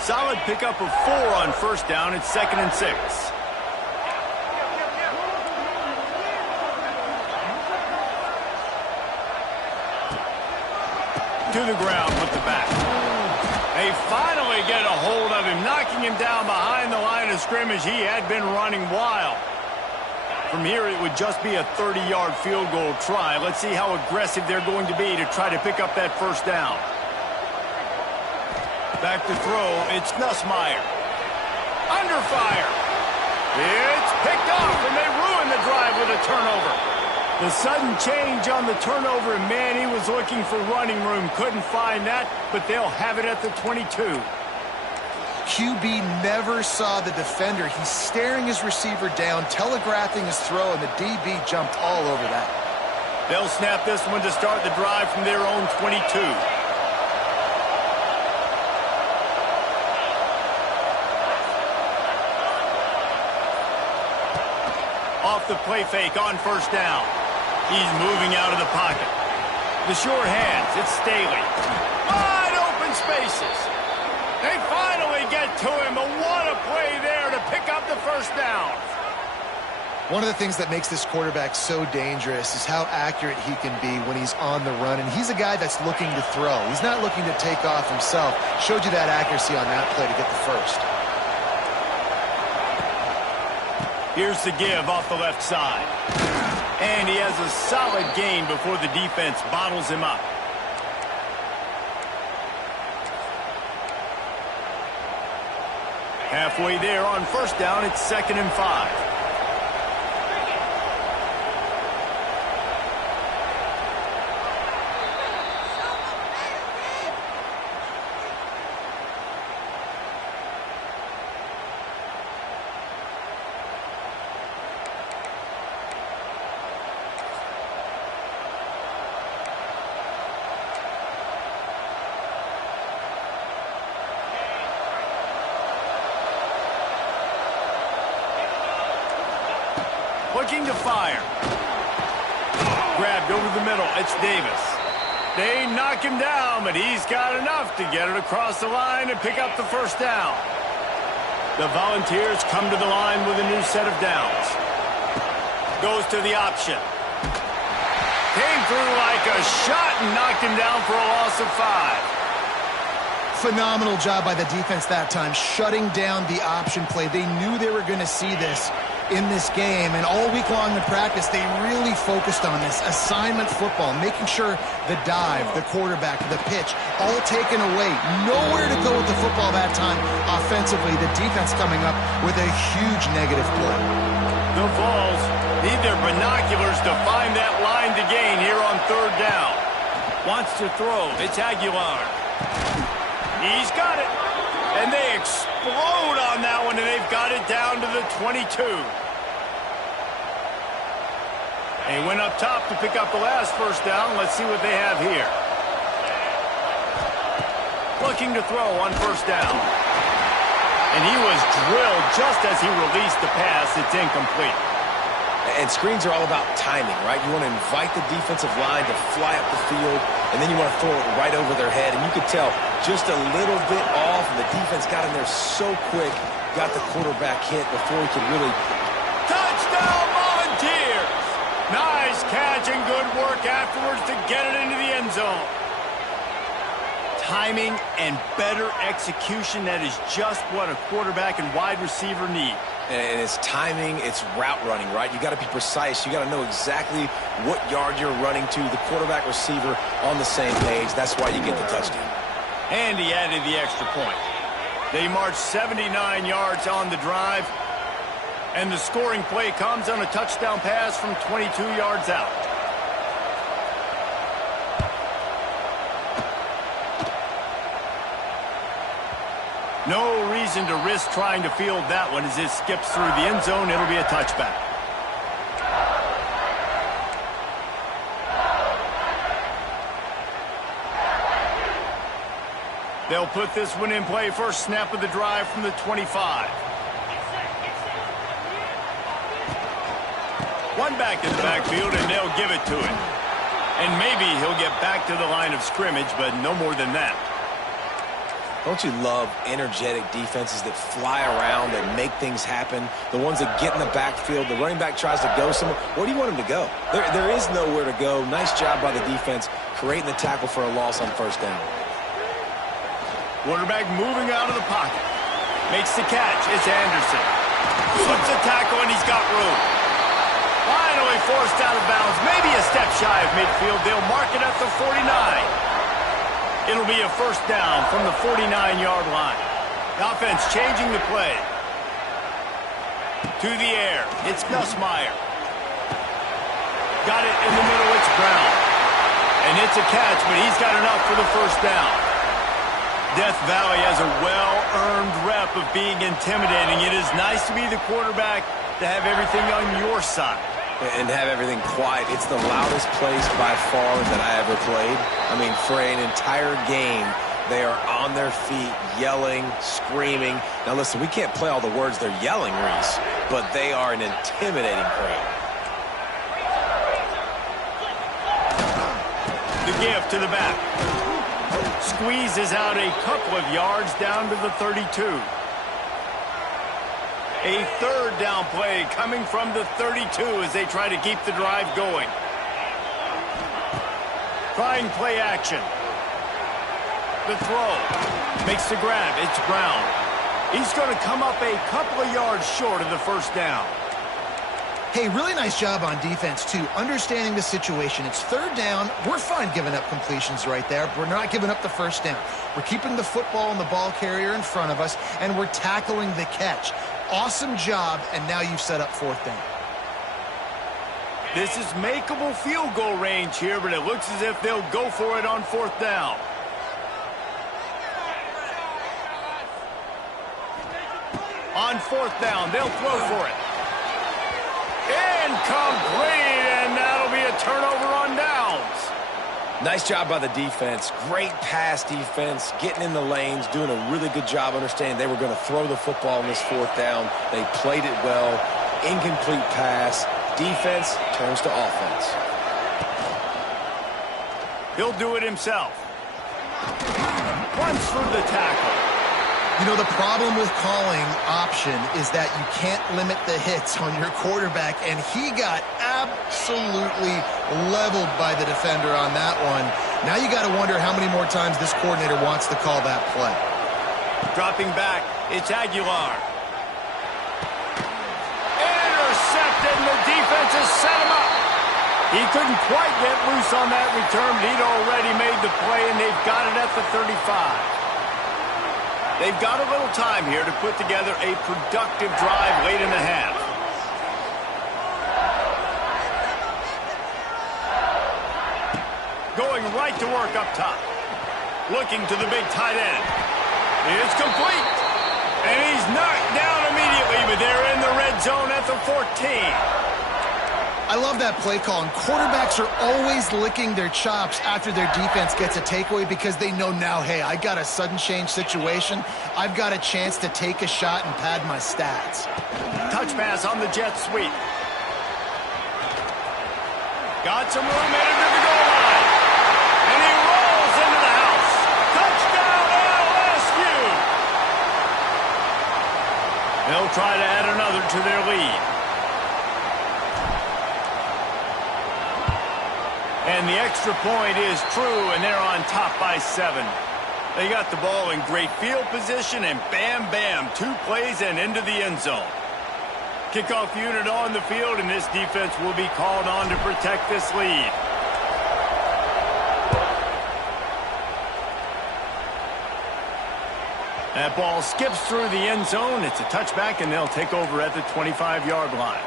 Solid pickup of 4 on first down. It's 2nd and 6. To the ground with the back. They finally get a hold of him, knocking him down behind the line of scrimmage. He had been running wild. From here, it would just be a 30-yard field goal try. Let's see how aggressive they're going to be to try to pick up that first down. Back to throw, it's Nussmeier. Under fire. It's picked off, and they ruin the drive with a turnover. The sudden change on the turnover, and man, he was looking for running room. Couldn't find that, but they'll have it at the 22. QB never saw the defender. He's staring his receiver down, telegraphing his throw, and the DB jumped all over that. They'll snap this one to start the drive from their own 22. Off the play fake on first down. He's moving out of the pocket. The sure hands, it's Staley. Wide open spaces. They finally get to him, but what a play there to pick up the first down. One of the things that makes this quarterback so dangerous is how accurate he can be when he's on the run, and he's a guy that's looking to throw. He's not looking to take off himself. Showed you that accuracy on that play to get the first. Here's the give off the left side. And he has a solid gain before the defense bottles him up. Halfway there on first down, it's 2nd and 5. Looking to fire. Grabbed over the middle. It's Davis. They knock him down, but he's got enough to get it across the line and pick up the first down. The Volunteers come to the line with a new set of downs. Goes to the option. Came through like a shot and knocked him down for a loss of 5. Phenomenal job by the defense that time, shutting down the option play. They knew they were going to see this in this game, and all week long in practice, they really focused on this assignment football, making sure the dive, the quarterback, the pitch, all taken away. Nowhere to go with the football that time offensively. The defense coming up with a huge negative play. The Vols need their binoculars to find that line to gain here on third down. Wants to throw. It's Aguilar. He's got it. And they explode on that one, and they've got it down to the 22. They went up top to pick up the last first down. Let's see what they have here. Looking to throw on first down. And he was drilled just as he released the pass. It's incomplete. And screens are all about timing, right? You want to invite the defensive line to fly up the field, and then you want to throw it right over their head. And you could tell just a little bit off, and the defense got in there so quick, got the quarterback hit before he could really... Touchdown, Volunteers! Nice catch and good work afterwards to get it into the end zone. Timing and better execution, that is just what a quarterback and wide receiver need. And it's timing, it's route running, right? You got to be precise. You got to know exactly what yard you're running to. The quarterback receiver on the same page. That's why you get the touchdown. And he added the extra point. They marched 79 yards on the drive. And the scoring play comes on a touchdown pass from 22 yards out. No reason to risk trying to field that one as it skips through the end zone. It'll be a touchback. They'll put this one in play. First snap of the drive from the 25. One back in the backfield, and they'll give it to him. And maybe he'll get back to the line of scrimmage, but no more than that. Don't you love energetic defenses that fly around, that make things happen? The ones that get in the backfield, the running back tries to go somewhere. Where do you want him to go? There is nowhere to go. Nice job by the defense, creating the tackle for a loss on first down. Quarterback moving out of the pocket. Makes the catch. It's Anderson. Flips a tackle, and he's got room. Finally forced out of bounds. Maybe a step shy of midfield. They'll mark it at the 49. It'll be a first down from the 49-yard line. The offense changing the play. To the air. It's Nussmeier. Got it in the middle. It's Brown. And it's a catch, but he's got enough for the first down. Death Valley has a well-earned rep of being intimidating. It is nice to be the quarterback, to have everything on your side. And have everything quiet. It's the loudest place by far that I ever played. I mean, for an entire game, they are on their feet, yelling, screaming. Now, listen, we can't play all the words they're yelling, Reese, but they are an intimidating crowd. The give to the back. Squeezes out a couple of yards down to the 32. A third down play coming from the 32 as they try to keep the drive going. Trying play action. The throw. Makes the grab. It's Brown. He's going to come up a couple of yards short of the first down. Hey, really nice job on defense, too, understanding the situation. It's third down. We're fine giving up completions right there. We're not giving up the first down. We're keeping the football and the ball carrier in front of us, and we're tackling the catch. Awesome job, and now you've set up fourth down. This is makeable field goal range here, but it looks as if they'll go for it on fourth down. On fourth down, they'll throw for it. Incomplete, and that'll be a turnover on downs. Nice job by the defense. Great pass defense, getting in the lanes, doing a really good job understanding they were going to throw the football on this fourth down. They played it well. Incomplete pass. Defense turns to offense. He'll do it himself. Runs through the tackle. You know, the problem with calling option is that you can't limit the hits on your quarterback, and he got absolutely leveled by the defender on that one. Now you got to wonder how many more times this coordinator wants to call that play. Dropping back, it's Aguilar. Intercepted, and the defense has set him up. He couldn't quite get loose on that return, but he'd already made the play, and they've got it at the 35. They've got a little time here to put together a productive drive late in the half. Going right to work up top. Looking to the big tight end. It's complete. And he's knocked down immediately, but they're in the red zone at the 14. I I love that play call, and quarterbacks are always licking their chops after their defense gets a takeaway because they know now, hey, I got a sudden change situation. I've got a chance to take a shot and pad my stats. Touch pass on the jet sweep. Got some room headed to the goal line. And he rolls into the house. Touchdown, LSU! They'll try to add another to their lead. And the extra point is true, and they're on top by 7. They got the ball in great field position, and bam, bam, 2 plays and into the end zone. Kickoff unit on the field, and this defense will be called on to protect this lead. That ball skips through the end zone. It's a touchback, and they'll take over at the 25-yard line.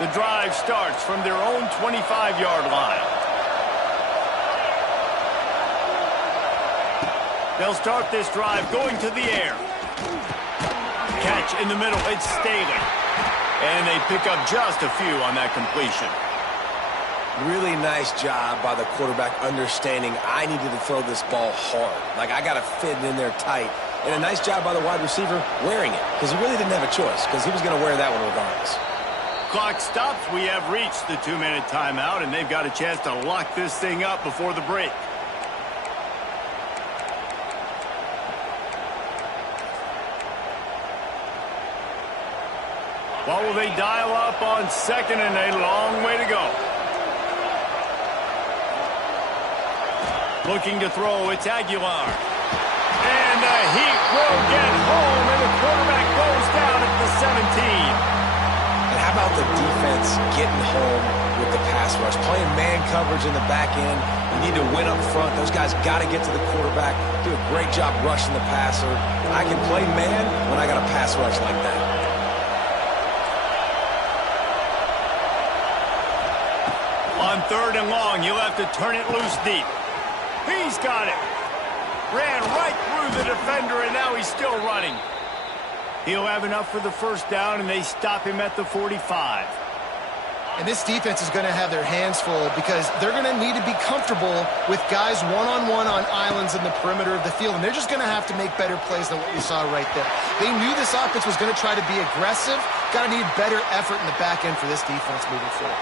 The drive starts from their own 25-yard line. They'll start this drive going to the air. Catch in the middle. It's Staley. And they pick up just a few on that completion. Really nice job by the quarterback understanding I needed to throw this ball hard. Like, I got to fit it in there tight. And a nice job by the wide receiver wearing it, because he really didn't have a choice, because he was going to wear that one regardless. Clock stops. We have reached the 2-minute timeout, and they've got a chance to lock this thing up before the break. What will they dial up on second, and a long way to go. Looking to throw, it's Aguilar. And the heat will get home, and the quarterback goes down at the 17. And how about the defense getting home with the pass rush? Playing man coverage in the back end. You need to win up front. Those guys got to get to the quarterback. Do a great job rushing the passer. I can play man when I got a pass rush like that. On 3rd and long, you'll have to turn it loose deep. He's got it. Ran right through the defender, and now he's still running. He'll have enough for the first down, and they stop him at the 45. And this defense is going to have their hands full because they're going to need to be comfortable with guys one-on-one on islands in the perimeter of the field, and they're just going to have to make better plays than what we saw right there. They knew this offense was going to try to be aggressive. Got to need better effort in the back end for this defense moving forward.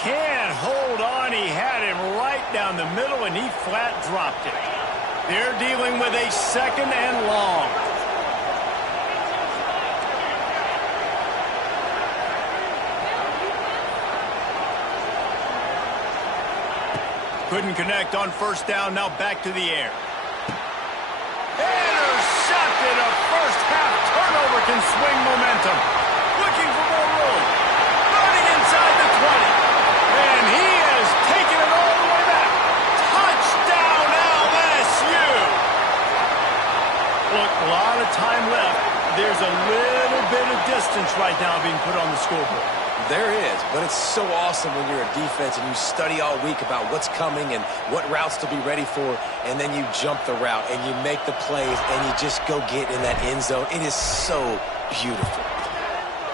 Can't hold on. He had him right down the middle, and he flat dropped it. They're dealing with a 2nd and long. Couldn't connect on first down. Now back to the air. Intercepted. A first-half turnover can swing momentum. Looking for more room. Running inside the 20. And he has taken it all the way back. Touchdown, LSU. Look, a lot of time left. There's a little bit of distance right now being put on the scoreboard. There is, but it's so awesome when you're a defense and you study all week about what's coming and what routes to be ready for, and then you jump the route and you make the plays and you just go get in that end zone. It is so beautiful.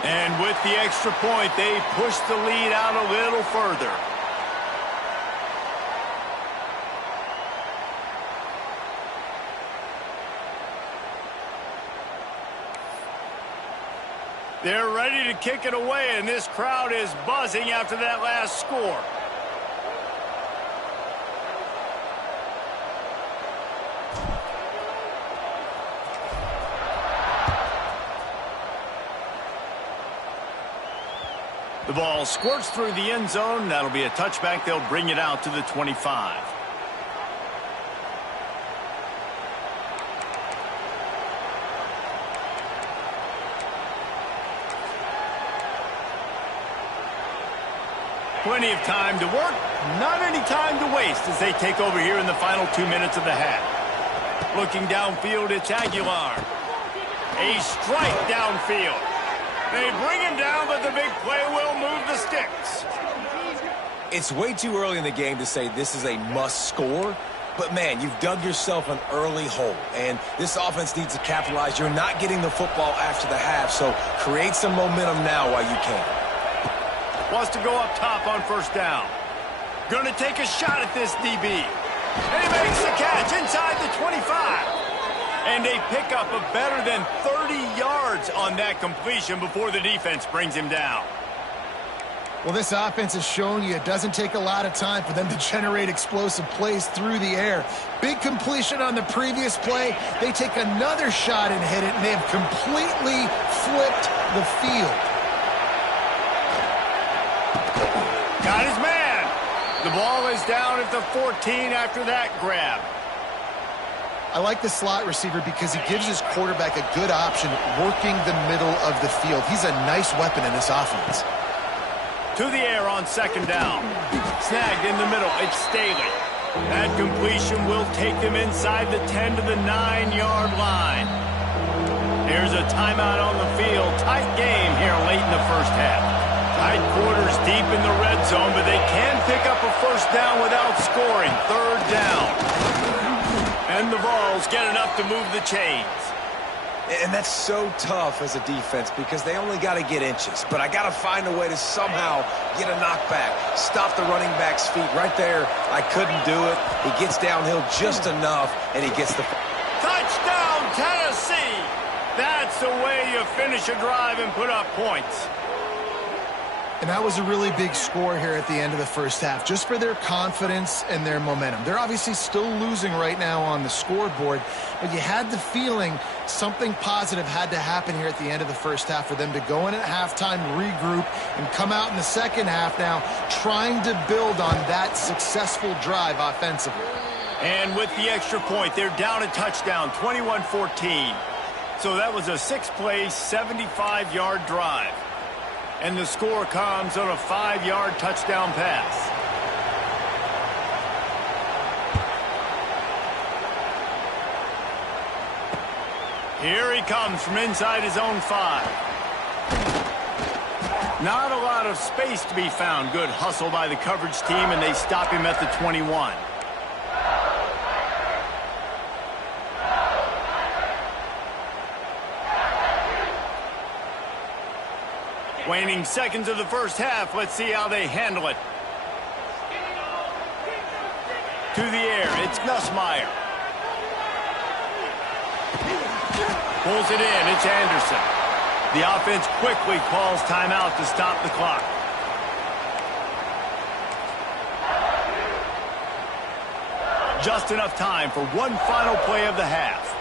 And with the extra point, they push the lead out a little further. They're ready to kick it away, and this crowd is buzzing after that last score. The ball squirts through the end zone. That'll be a touchback. They'll bring it out to the 25. Plenty of time to work, not any time to waste as they take over here in the final 2 minutes of the half. Looking downfield, it's Aguilar. A strike downfield. They bring him down, but the big play will move the sticks. It's way too early in the game to say this is a must score, But, man, you've dug yourself an early hole, and this offense needs to capitalize. You're not getting the football after the half, so create some momentum now while you can. Wants to go up top on first down. Going to take a shot at this DB. And he makes the catch inside the 25. And they pick up a better than 30 yards on that completion before the defense brings him down. Well, this offense has shown you it doesn't take a lot of time for them to generate explosive plays through the air. Big completion on the previous play. They take another shot and hit it, and they have completely flipped the field. Got his man. The ball is down at the 14 after that grab. I like the slot receiver because he gives his quarterback a good option working the middle of the field. He's a nice weapon in this offense. To the air on second down. Snagged in the middle. It's Staley. That completion will take them inside the 10 to the 9-yard line. Here's a timeout on the field. Tight game here late in the first half. Tight quarters deep in the red zone, but they can pick up a first down without scoring. Third down. And the Vols get enough to move the chains. And that's so tough as a defense because they only got to get inches. But I got to find a way to somehow get a knockback, stop the running back's feet. Right there, I couldn't do it. He gets downhill just enough, and he gets the... Touchdown, Tennessee! That's the way you finish a drive and put up points. And that was a really big score here at the end of the first half, just for their confidence and their momentum. They're obviously still losing right now on the scoreboard, but you had the feeling something positive had to happen here at the end of the first half for them to go in at halftime, regroup, and come out in the second half now trying to build on that successful drive offensively. And with the extra point, they're down a touchdown, 21-14. So that was a 6-play, 75-yard drive. And the score comes on a 5-yard touchdown pass. Here he comes from inside his own 5. Not a lot of space to be found. Good hustle by the coverage team, and they stop him at the 21. Waning seconds of the first half. Let's see how they handle it. To the air, it's Nussmeier. Pulls it in, it's Anderson. The offense quickly calls timeout to stop the clock. Just enough time for one final play of the half.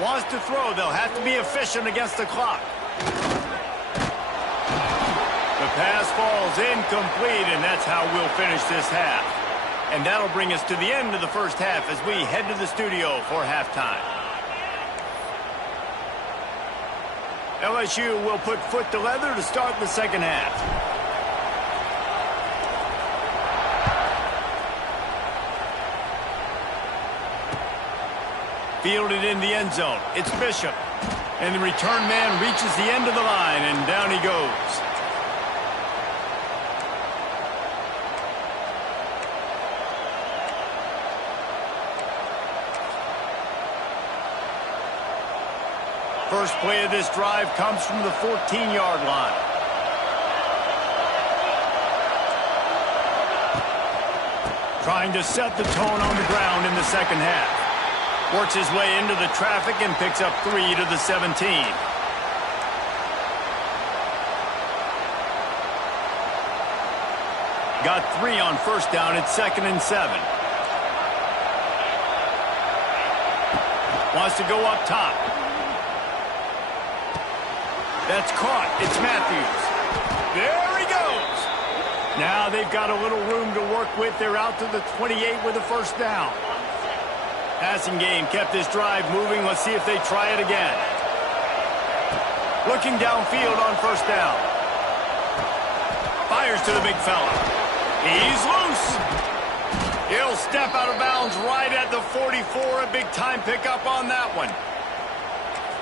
Wants to throw. They'll have to be efficient against the clock. The pass falls incomplete, and that's how we'll finish this half. And that'll bring us to the end of the first half as we head to the studio for halftime. LSU will put foot to leather to start the second half. Fielded in the end zone. It's Bishop. And the return man reaches the end of the line, and down he goes. First play of this drive comes from the 14-yard line. Trying to set the tone on the ground in the second half. Works his way into the traffic and picks up 3 to the 17. Got 3 on first down at 2nd and 7. Wants to go up top. That's caught. It's Matthews. There he goes. Now they've got a little room to work with. They're out to the 28 with a first down. Passing game kept this drive moving. Let's see if they try it again. Looking downfield on first down. Fires to the big fella. He's loose. He'll step out of bounds right at the 44. A big time pickup on that one.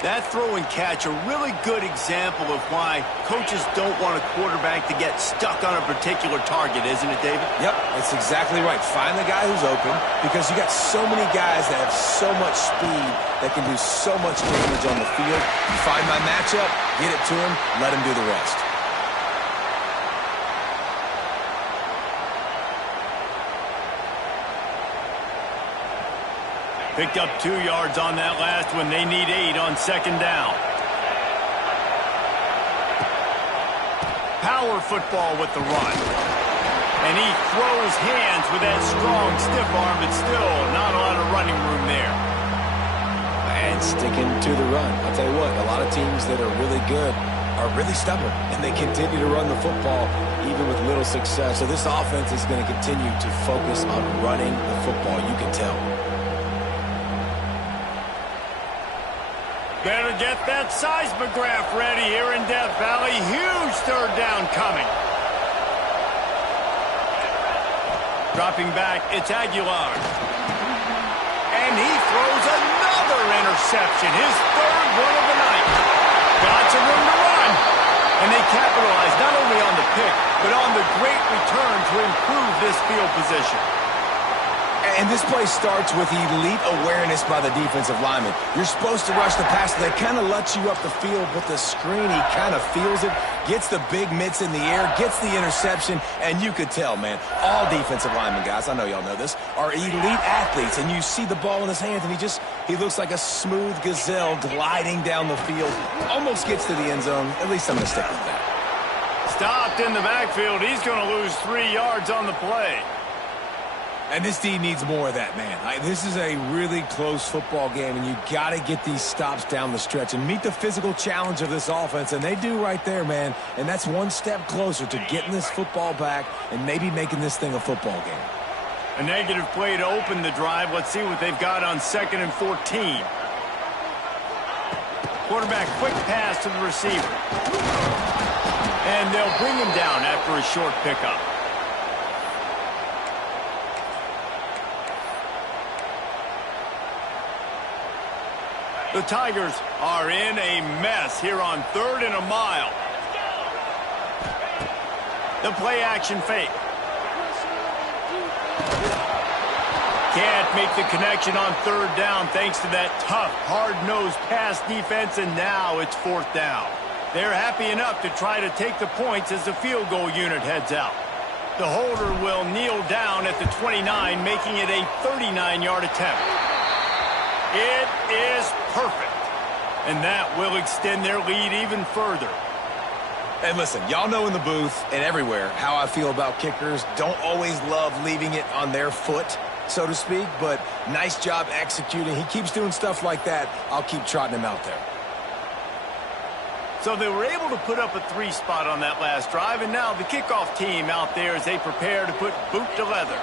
That throw and catch, a really good example of why coaches don't want a quarterback to get stuck on a particular target, isn't it, David? Yep, that's exactly right. Find the guy who's open, because you got so many guys that have so much speed that can do so much damage on the field. You find my matchup, get it to him, let him do the rest. Picked up 2 yards on that last one. They need 8 on second down. Power football with the run. And he throws hands with that strong, stiff arm, but still not a lot of running room there. And sticking to the run. I'll tell you what, a lot of teams that are really good are really stubborn, and they continue to run the football even with little success. So this offense is going to continue to focus on running the football, you can tell. Better get that seismograph ready here in Death Valley. Huge third down coming. Dropping back, it's Aguilar. And he throws another interception, his third one of the night. Got some room to run. And they capitalize not only on the pick, but on the great return to improve this field position. And this play starts with elite awareness by the defensive lineman. You're supposed to rush the passer. They kind of let you up the field, but the screen, he kind of feels it, gets the big mitts in the air, gets the interception, and you could tell, man, all defensive linemen, guys, I know y'all know this, are elite athletes, and you see the ball in his hands, and he looks like a smooth gazelle gliding down the field, almost gets to the end zone. At least I'm going to stick with that. Stopped in the backfield. He's going to lose 3 yards on the play. And this D needs more of that, man. This is a really close football game, and you got to get these stops down the stretch and meet the physical challenge of this offense, and they do right there, man. And that's one step closer to getting this football back and maybe making this thing a football game. A negative play to open the drive. Let's see what they've got on 2nd and 14. Quarterback quick pass to the receiver. And they'll bring him down after a short pickup. The Tigers are in a mess here on 3rd and a mile. The play action fake. Can't make the connection on 3rd down thanks to that tough, hard-nosed pass defense, and now it's 4th down. They're happy enough to try to take the points as the field goal unit heads out. The holder will kneel down at the 29, making it a 39-yard attempt. It is perfect, and that will extend their lead even further. And listen, y'all know in the booth and everywhere how I feel about kickers. Don't always love leaving it on their foot, so to speak, but nice job executing. He keeps doing stuff like that. I'll keep trotting him out there. So they were able to put up a 3 spot on that last drive, and now the kickoff team out there as they prepare to put boot to leather.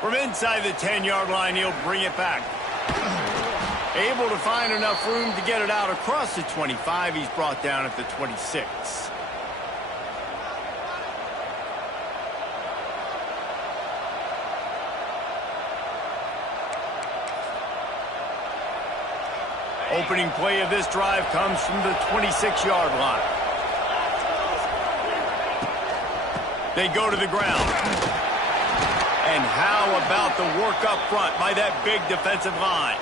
From inside the 10-yard line, he'll bring it back. Able to find enough room to get it out across the 25. He's brought down at the 26. Opening play of this drive comes from the 26-yard line. They go to the ground. And how about the work up front by that big defensive line?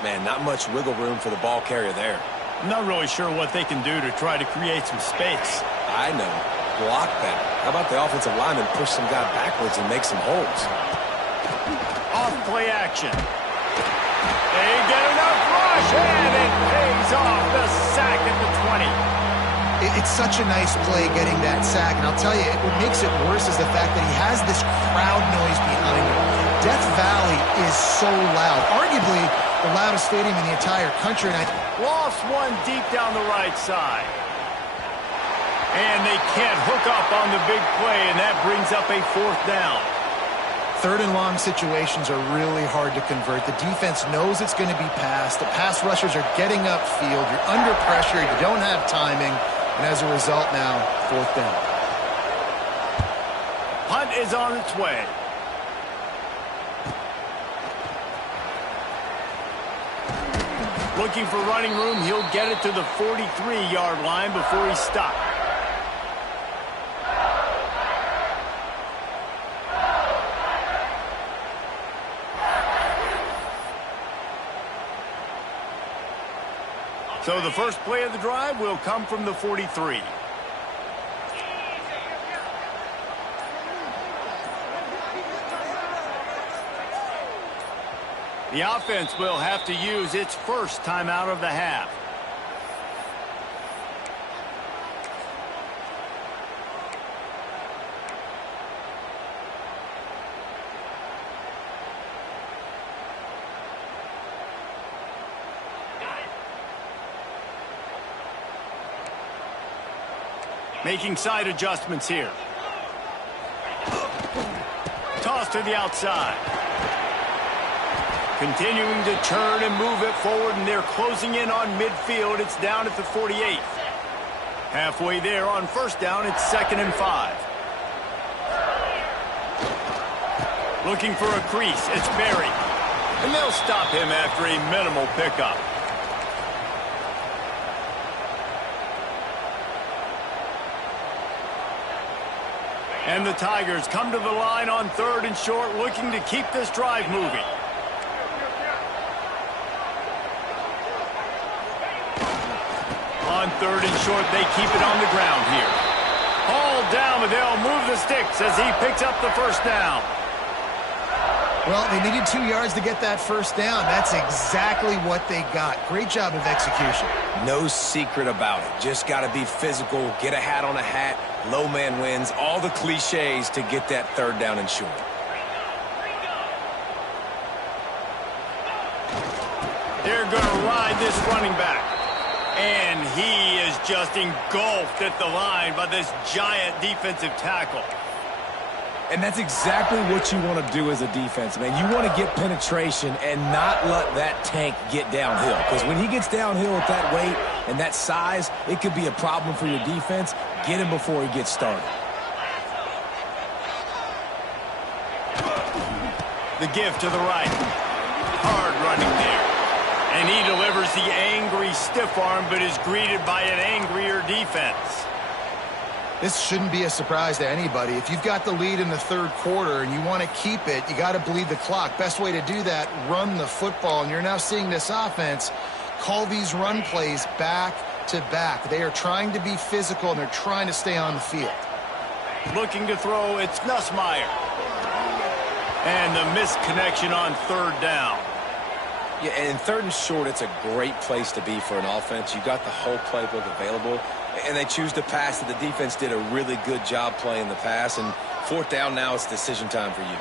Man, not much wiggle room for the ball carrier there. I'm not really sure what they can do to try to create some space. I know. Block better. How about the offensive lineman push some guy backwards and make some holes? Off play action. They get enough rush, and it pays off. The sack at the 20. It's such a nice play getting that sack, and I'll tell you, what makes it worse is the fact that he has this crowd noise behind him. Death Valley is so loud, arguably the loudest stadium in the entire country. And lost one deep down the right side. And they can't hook up on the big play, and that brings up a 4th down. 3rd and long situations are really hard to convert. The defense knows it's going to be passed. The pass rushers are getting upfield. You're under pressure. You don't have timing. And as a result now, 4th down. Punt is on its way. Looking for running room, he'll get it to the 43-yard line before he stopped. So the first play of the drive will come from the 43. The offense will have to use its first timeout of the half. Making side adjustments here. Toss to the outside. Continuing to turn and move it forward, and they're closing in on midfield. It's down at the 48. Halfway there on first down, it's 2nd and 5. Looking for a crease, it's Berry. And they'll stop him after a minimal pickup. And the Tigers come to the line on 3rd and short, looking to keep this drive moving. On 3rd and short, they keep it on the ground here. Hauled down, but they'll move the sticks as he picks up the first down. Well, they needed 2 yards to get that first down. That's exactly what they got. Great job of execution. No secret about it. Just got to be physical, get a hat on a hat, low man wins, all the cliches to get that 3rd down and short. They're going to ride this running back. And he is just engulfed at the line by this giant defensive tackle. And that's exactly what you want to do as a defense, man. You want to get penetration and not let that tank get downhill. Because when he gets downhill at that weight and that size, it could be a problem for your defense. Get him before he gets started. The give to the right. Hard running there. And he delivers the angry stiff arm, but is greeted by an angrier defense. This shouldn't be a surprise to anybody. If you've got the lead in the 3rd quarter and you want to keep it, you got to bleed the clock. Best way to do that, run the football. And you're now seeing this offense call these run plays back to back. They are trying to be physical, and they're trying to stay on the field. Looking to throw, it's Nussmeier. And the missed connection on 3rd down. Yeah, and 3rd and short, it's a great place to be for an offense. You got the whole playbook available, and they choose to pass. The defense did a really good job playing the pass, and 4th down now, it's decision time for you.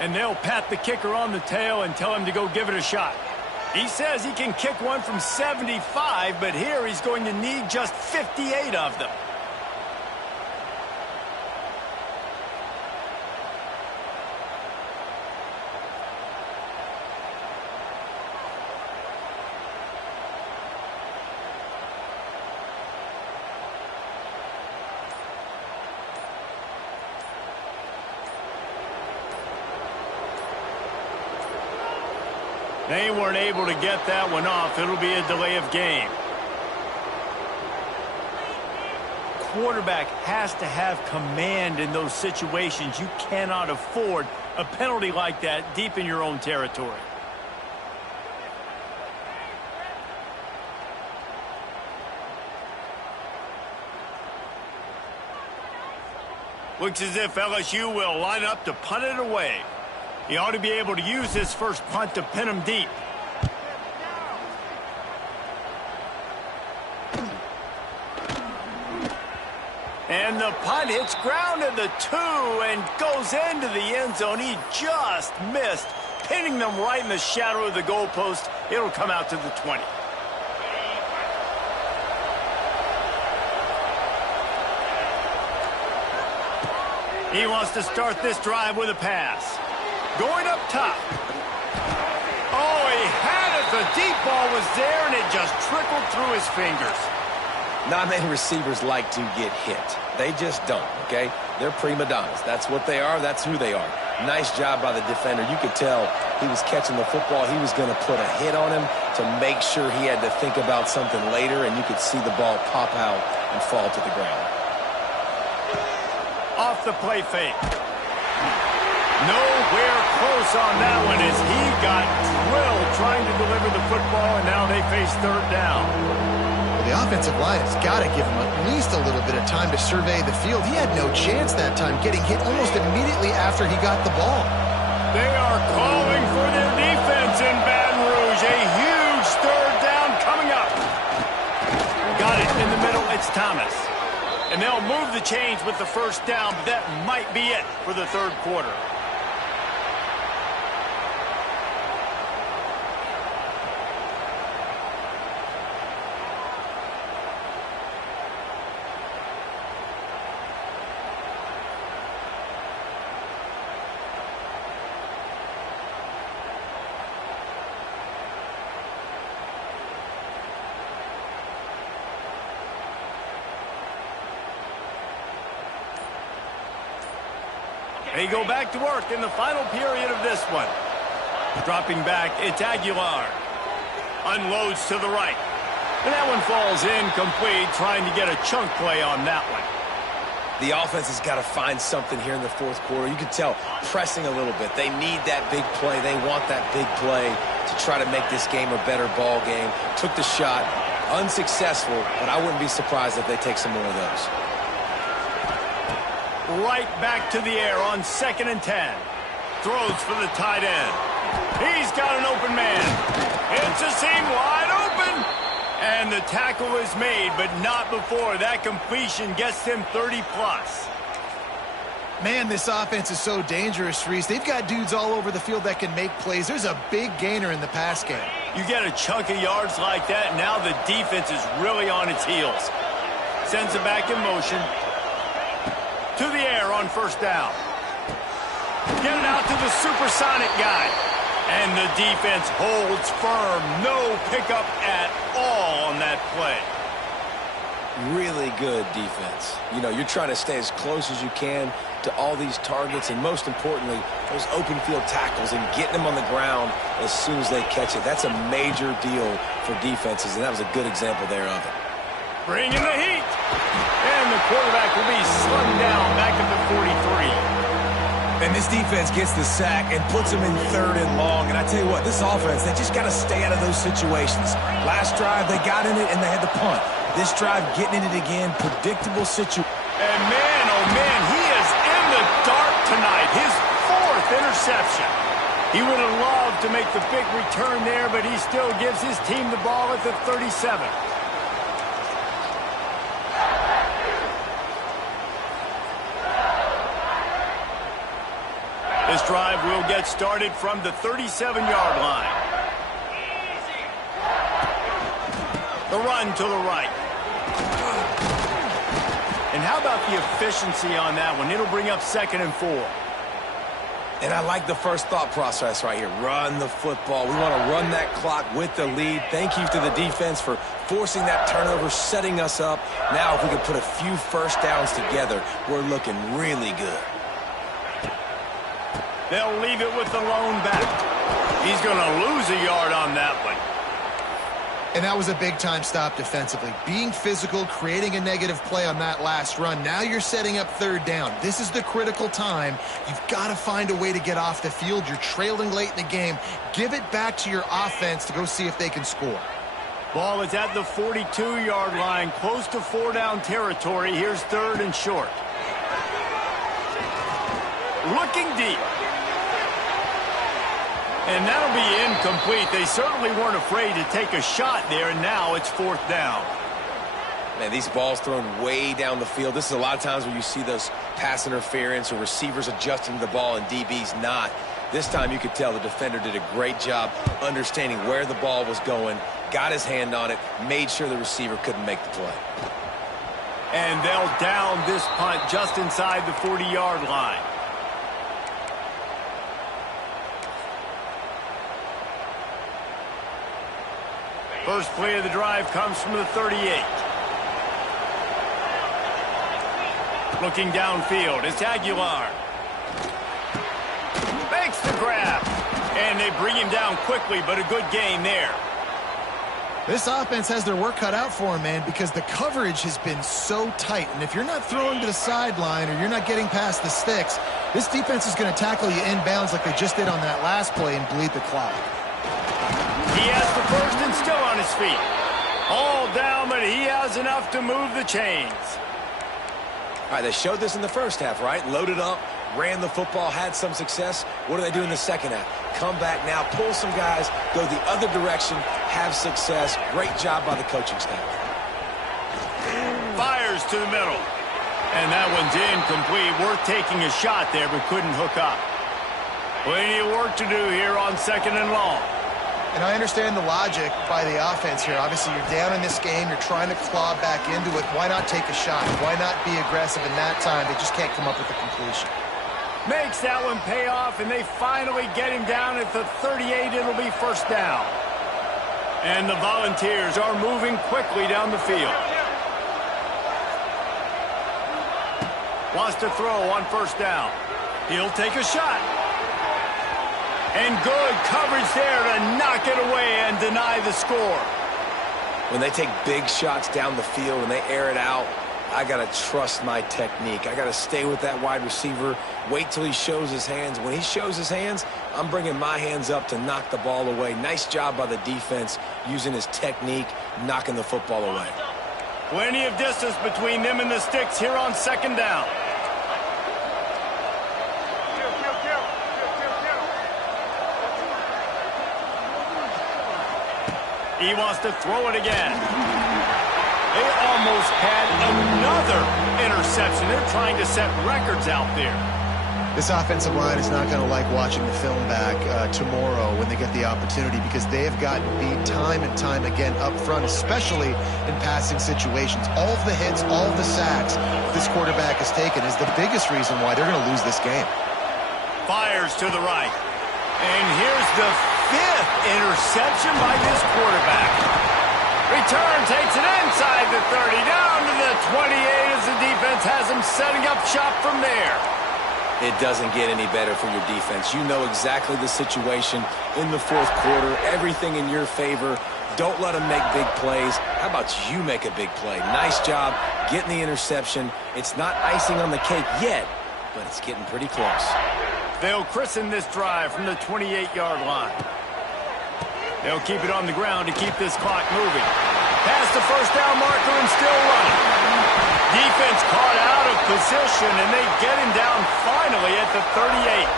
And they'll pat the kicker on the tail and tell him to go give it a shot. He says he can kick one from 75, but here he's going to need just 58 of them. They weren't able to get that one off. It'll be a delay of game. Quarterback has to have command in those situations. You cannot afford a penalty like that deep in your own territory. Looks as if LSU will line up to punt it away. He ought to be able to use his first punt to pin him deep. And the punt hits ground at the 2 and goes into the end zone. He just missed, pinning them right in the shadow of the goalpost. It'll come out to the 20. He wants to start this drive with a pass. Going up top. Oh, he had it. The deep ball was there, and it just trickled through his fingers. Not many receivers like to get hit. They just don't, okay? They're prima donnas. That's what they are. That's who they are. Nice job by the defender. You could tell he was catching the football. He was going to put a hit on him to make sure he had to think about something later, and you could see the ball pop out and fall to the ground. Off the play fake. Nowhere close on that one as he got drilled trying to deliver the football, and now they face third down. The offensive line has got to give him at least a little bit of time to survey the field. He had no chance that time, getting hit almost immediately after he got the ball. They are calling for their defense in Baton Rouge. A huge third down coming up. Got it in the middle. It's Thomas. And they'll move the chains with the first down, but that might be it for the third quarter. They go back to work in the final period of this one. Dropping back, it's Aguilar. Unloads to the right. And that one falls incomplete, trying to get a chunk play on that one. The offense has got to find something here in the fourth quarter. You can tell pressing a little bit. They need that big play. They want that big play to try to make this game a better ball game. Took the shot, unsuccessful, but I wouldn't be surprised if they take some more of those. Right back to the air on 2nd and 10. Throws for the tight end. He's got an open man. It's a seam wide open. And the tackle is made, but not before. That completion gets him 30-plus. Man, this offense is so dangerous, Reese. They've got dudes all over the field that can make plays. There's a big gainer in the pass game. You get a chunk of yards like that, now the defense is really on its heels. Sends it back in motion. To the air on first down. Get it out to the supersonic guy. And the defense holds firm. No pickup at all on that play. Really good defense. You know, you're trying to stay as close as you can to all these targets, and most importantly, those open field tackles and getting them on the ground as soon as they catch it. That's a major deal for defenses, and that was a good example there of it. Bringing the heat. And the quarterback will be slung down back at the 43. And this defense gets the sack and puts them in 3rd and long. And I tell you what, this offense, they just got to stay out of those situations. Last drive, they got in it and they had to punt. This drive, getting in it again, predictable situation. And man, oh man, he is in the dark tonight. His 4th interception. He would have loved to make the big return there, but he still gives his team the ball at the 37. This drive will get started from the 37-yard line. The run to the right. And how about the efficiency on that one? It'll bring up 2nd and 4. And I like the first thought process right here. Run the football. We want to run that clock with the lead. Thank you to the defense for forcing that turnover, setting us up. Now, if we can put a few first downs together, we're looking really good. They'll leave it with the lone back. He's going to lose a yard on that one. And that was a big-time stop defensively. Being physical, creating a negative play on that last run. Now you're setting up 3rd down. This is the critical time. You've got to find a way to get off the field. You're trailing late in the game. Give it back to your offense to go see if they can score. Ball is at the 42-yard line, close to 4-down territory. Here's 3rd and short. Looking deep. And that'll be incomplete. They certainly weren't afraid to take a shot there, and now it's 4th down. Man, these balls thrown way down the field. This is a lot of times where you see those pass interference or receivers adjusting to the ball and DBs not. This time you could tell the defender did a great job understanding where the ball was going, got his hand on it, made sure the receiver couldn't make the play. And they'll down this punt just inside the 40-yard line. First play of the drive comes from the 38. Looking downfield, it's Aguilar. Makes the grab. And they bring him down quickly, but a good gain there. This offense has their work cut out for them, man, because the coverage has been so tight. And if you're not throwing to the sideline or you're not getting past the sticks, this defense is going to tackle you inbounds like they just did on that last play and bleed the clock. He has the first and still on his feet. All down, but he has enough to move the chains. All right, they showed this in the first half, right? Loaded up, ran the football, had some success. What do they do in the second half? Come back now, pull some guys, go the other direction, have success. Great job by the coaching staff. Fires to the middle. And that one's incomplete. Worth taking a shot there, but couldn't hook up. Plenty of work to do here on 2nd and long. And I understand the logic by the offense here. Obviously, you're down in this game. You're trying to claw back into it. Why not take a shot? Why not be aggressive in that time? They just can't come up with a completion. Makes that one pay off, and they finally get him down at the 38. It'll be first down. And the Volunteers are moving quickly down the field. Wants to throw on first down. He'll take a shot. And good coverage there to knock it away and deny the score. When they take big shots down the field and they air it out, I got to trust my technique. I got to stay with that wide receiver, wait till he shows his hands. When he shows his hands, I'm bringing my hands up to knock the ball away. Nice job by the defense using his technique, knocking the football away. Plenty of distance between them and the sticks here on 2nd down. He wants to throw it again. They almost had another interception. They're trying to set records out there. This offensive line is not going to like watching the film back tomorrow when they get the opportunity, because they have gotten beat time and time again up front, especially in passing situations. All of the hits, all of the sacks this quarterback has taken is the biggest reason why they're going to lose this game. Fires to the right. And here's the 5th interception by this quarterback. Return takes it inside the 30, down to the 28 as the defense has him setting up shop from there. It doesn't get any better for your defense. You know exactly the situation in the 4th quarter, everything in your favor. Don't let them make big plays. How about you make a big play? Nice job getting the interception. It's not icing on the cake yet, but it's getting pretty close. They'll christen this drive from the 28-yard line. They'll keep it on the ground to keep this clock moving. Past the first down marker and still running. Defense caught out of position, and they get him down finally at the 38.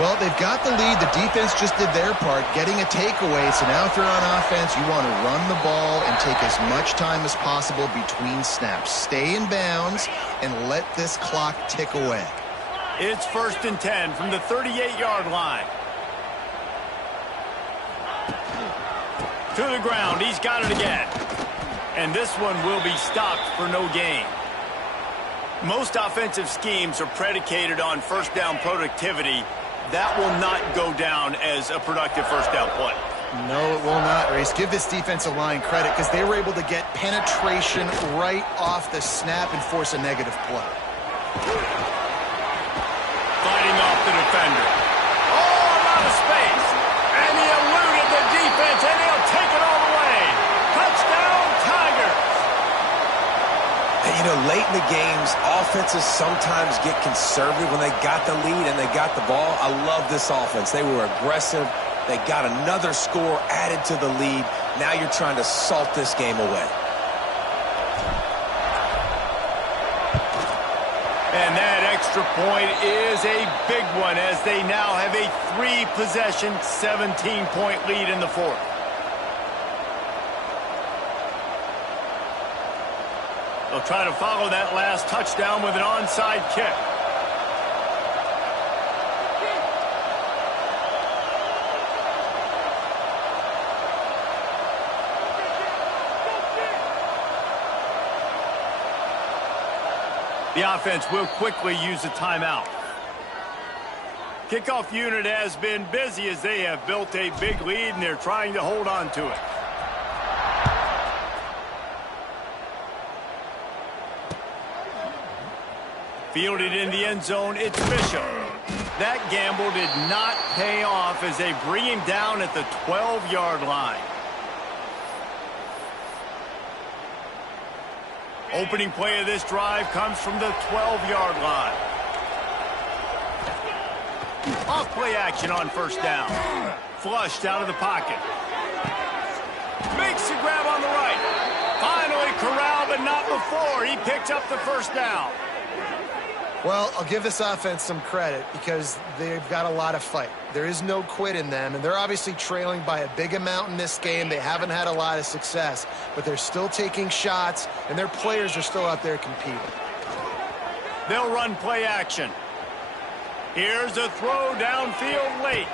Well, they've got the lead. The defense just did their part, getting a takeaway. So now if you're on offense, you want to run the ball and take as much time as possible between snaps. Stay in bounds and let this clock tick away. It's 1st and 10 from the 38-yard line. To the ground. He's got it again. And this one will be stopped for no gain. Most offensive schemes are predicated on first down productivity. That will not go down as a productive first down play. No, it will not, Reese. Give this defensive line credit because they were able to get penetration right off the snap and force a negative play. Fighting off the defender. Oh, a lot of space. And he eluded the defense, and he'll take it all the way. Touchdown, Tigers. And, you know, late in the games, offenses sometimes get conservative when they got the lead and they got the ball. I love this offense. They were aggressive. They got another score added to the lead. Now you're trying to salt this game away. And that extra point is a big one as they now have a 3-possession, 17-point lead in the 4th. They'll try to follow that last touchdown with an onside kick. The offense will quickly use a timeout. Kickoff unit has been busy as they have built a big lead, and they're trying to hold on to it. Fielded in the end zone, it's Bishop. That gamble did not pay off as they bring him down at the 12-yard line. Opening play of this drive comes from the 12-yard line. Off play action on first down. Flushed out of the pocket. Makes the grab on the right. Finally corralled, but not before. He picks up the first down. Well, I'll give this offense some credit because they've got a lot of fight. There is no quit in them, and they're obviously trailing by a big amount in this game. They haven't had a lot of success, but they're still taking shots, and their players are still out there competing. They'll run play action. Here's a throw downfield late.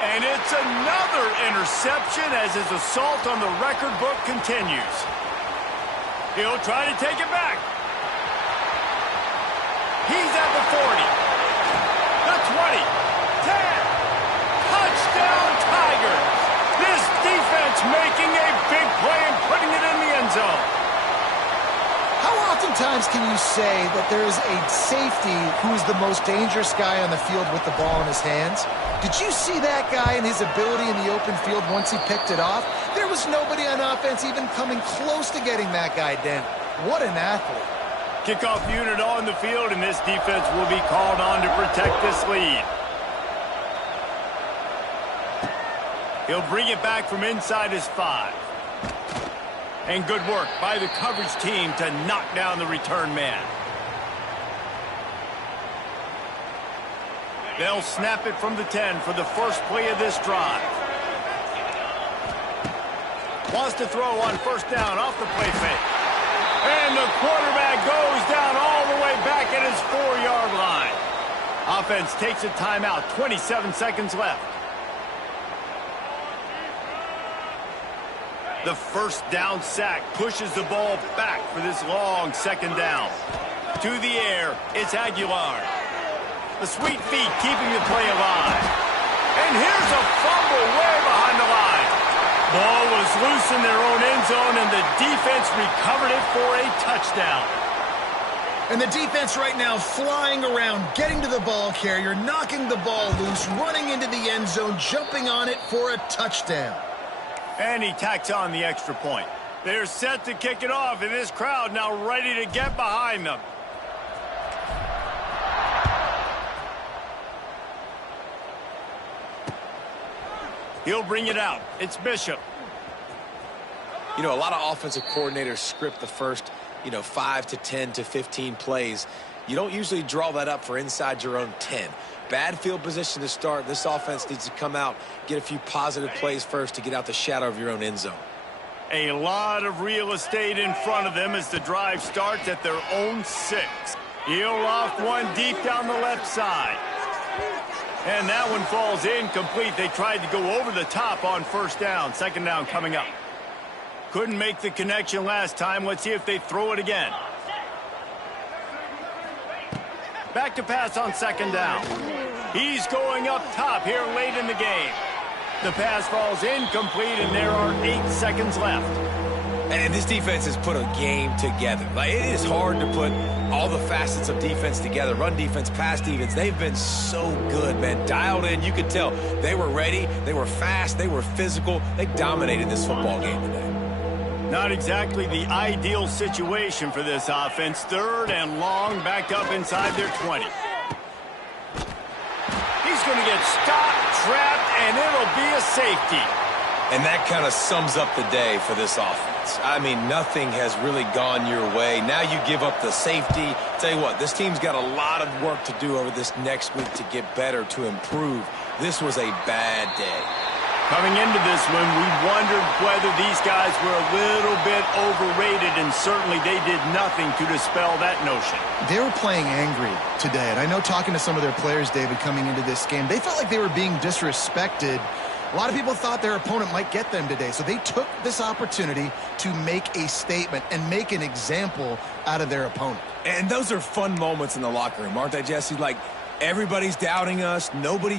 And it's another interception as his assault on the record book continues. He'll try to take it back. He's at the 40, the 20, 10. Touchdown Tigers. This defense making a big play and putting it in the end zone. How oftentimes can you say that there is a safety who is the most dangerous guy on the field with the ball in his hands? Did you see that guy and his ability in the open field once he picked it off? There was nobody on offense even coming close to getting that guy down. What an athlete. Kickoff unit on the field, and this defense will be called on to protect this lead. He'll bring it back from inside his 5. And good work by the coverage team to knock down the return man. They'll snap it from the 10 for the first play of this drive. Wants to throw on first down off the play fake. And the quarterback goes down all the way back at his 4-yard line. Offense takes a timeout, 27 seconds left. The first down sack pushes the ball back for this long second down. To the air, it's Aguilar. The sweet feet keeping the play alive. And here's a fumble way behind the line. Ball was loose in their own end zone, and the defense recovered it for a touchdown. And the defense right now flying around, getting to the ball carrier, knocking the ball loose, running into the end zone, jumping on it for a touchdown. And he tacks on the extra point. They're set to kick it off, and this crowd now ready to get behind them. He'll bring it out. It's Bishop. You know, a lot of offensive coordinators script the first, 5 to 10 to 15 plays. You don't usually draw that up for inside your own 10. Bad field position to start. This offense needs to come out, get a few positive plays first to get out the shadow of your own end zone. A lot of real estate in front of them as the drive starts at their own 6. He'll loft one deep down the left side. And that one falls incomplete. They tried to go over the top on first down. Second down coming up. Couldn't make the connection last time. Let's see if they throw it again. Back to pass on second down. He's going up top here late in the game. The pass falls incomplete, and there are 8 seconds left. And this defense has put a game together. It is hard to put all the facets of defense together. Run defense, pass defense. They've been so good, man. Dialed in. You could tell they were ready. They were fast. They were physical. They dominated this football game today. Not exactly the ideal situation for this offense. 3rd and long, back up inside their 20. He's going to get stopped, trapped, and it'll be a safety. And that kind of sums up the day for this offense. I mean, nothing has really gone your way. Now you give up the safety. Tell you what, this team's got a lot of work to do over this next week to get better, to improve. This was a bad day. Coming into this one, we wondered whether these guys were a little bit overrated, and certainly they did nothing to dispel that notion. They were playing angry today, and I know talking to some of their players, David, coming into this game, they felt like they were being disrespected. A lot of people thought their opponent might get them today, so they took this opportunity to make a statement and make an example out of their opponent. And those are fun moments in the locker room, aren't they, Jesse? Like, everybody's doubting us. Nobody